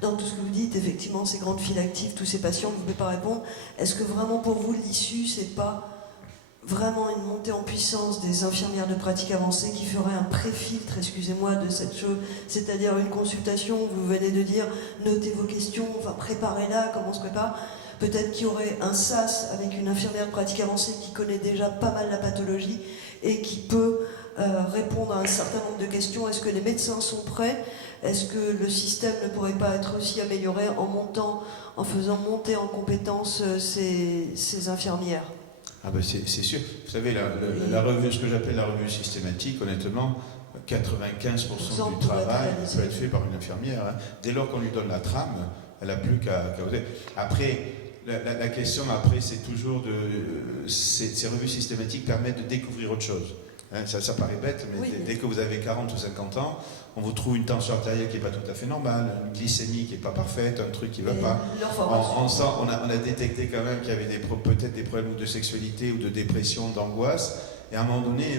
Dans tout ce que vous dites, effectivement, ces grandes files actives, tous ces patients, vous ne pouvez pas répondre. Est-ce que vraiment pour vous, l'issue, c'est pas vraiment une montée en puissance des infirmières de pratique avancée qui ferait un pré-filtre, excusez-moi, de cette chose, c'est-à-dire une consultation où vous venez de dire notez vos questions, préparez-la, comment on se prépare. Peut-être qu'il y aurait un SAS avec une infirmière de pratique avancée qui connaît déjà pas mal la pathologie et qui peut répondre à un certain nombre de questions. Est-ce que les médecins sont prêts? Est-ce que le système ne pourrait pas être aussi amélioré en faisant monter en compétence ces infirmières? Ah ben c'est sûr. Vous savez, la revue, ce que j'appelle la revue systématique, honnêtement, 95% du travail peut être fait par une infirmière. Hein. Dès lors qu'on lui donne la trame, elle n'a plus qu'à oser. Après, la question, c'est toujours ces revues systématiques permettent de découvrir autre chose. Hein, ça paraît bête, mais dès que vous avez 40 ou 50 ans, on vous trouve une tension artérielle qui n'est pas tout à fait normale, une glycémie qui n'est pas parfaite, un truc qui ne va pas. On a détecté quand même qu'il y avait peut-être des problèmes de sexualité ou de dépression, d'angoisse. Et à un moment donné,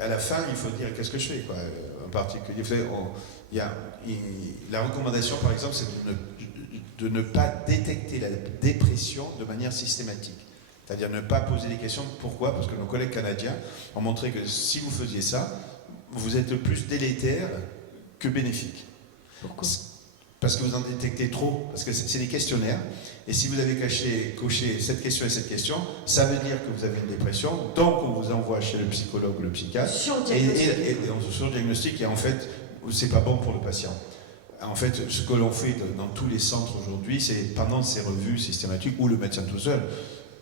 à la fin, il faut dire qu'est-ce que je fais, quoi, en particulier. La recommandation, par exemple, c'est de ne pas détecter la dépression de manière systématique. C'est-à-dire ne pas poser des questions. Pourquoi? Parce que nos collègues canadiens ont montré que si vous faisiez ça, vous êtes plus délétère que bénéfique. Pourquoi? Parce que vous en détectez trop. Parce que c'est des questionnaires. Et si vous avez coché cette question et cette question, ça veut dire que vous avez une dépression. Donc on vous envoie chez le psychologue ou le psychiatre. Sur le diagnostic. Et en fait, c'est pas bon pour le patient. En fait, ce que l'on fait dans tous les centres aujourd'hui, c'est pendant ces revues systématiques, où le médecin tout seul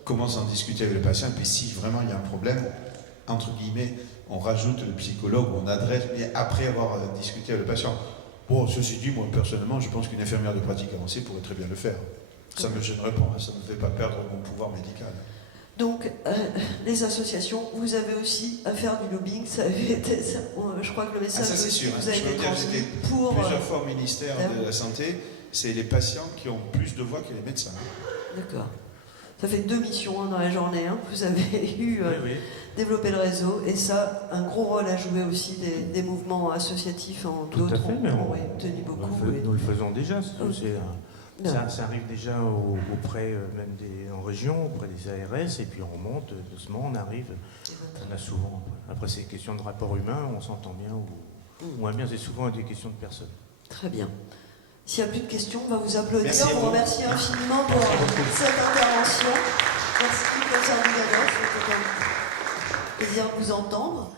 commence à en discuter avec le patient, et puis si vraiment il y a un problème, entre guillemets, on rajoute le psychologue, on adresse, mais après avoir discuté avec le patient. Bon, ceci dit, moi personnellement, je pense qu'une infirmière de pratique avancée pourrait très bien le faire. Ça ne me gênerait pas, ça ne me fait pas perdre mon pouvoir médical. Donc, les associations, vous avez aussi à faire du lobbying. Je crois que le message ça, c'est sûr, vous a été transmis pour... Plusieurs fois au ministère de la Santé, c'est les patients qui ont plus de voix que les médecins. D'accord. Ça fait 2 missions dans la journée. Hein. Vous avez eu développé le réseau et ça, un gros rôle à jouer aussi des mouvements associatifs en d'autres ont tenu beaucoup. Nous le faisons déjà. Ça arrive déjà auprès même en région, auprès des ARS, et puis on remonte doucement, on arrive. On a souvent, après c'est des questions de rapport humain, on s'entend bien ou moins bien, c'est souvent des questions de personnes. Très bien. S'il n'y a plus de questions, on va vous applaudir. Merci vous remercie infiniment pour cette intervention. Merci, professeur Dugados. C'était un plaisir de vous entendre.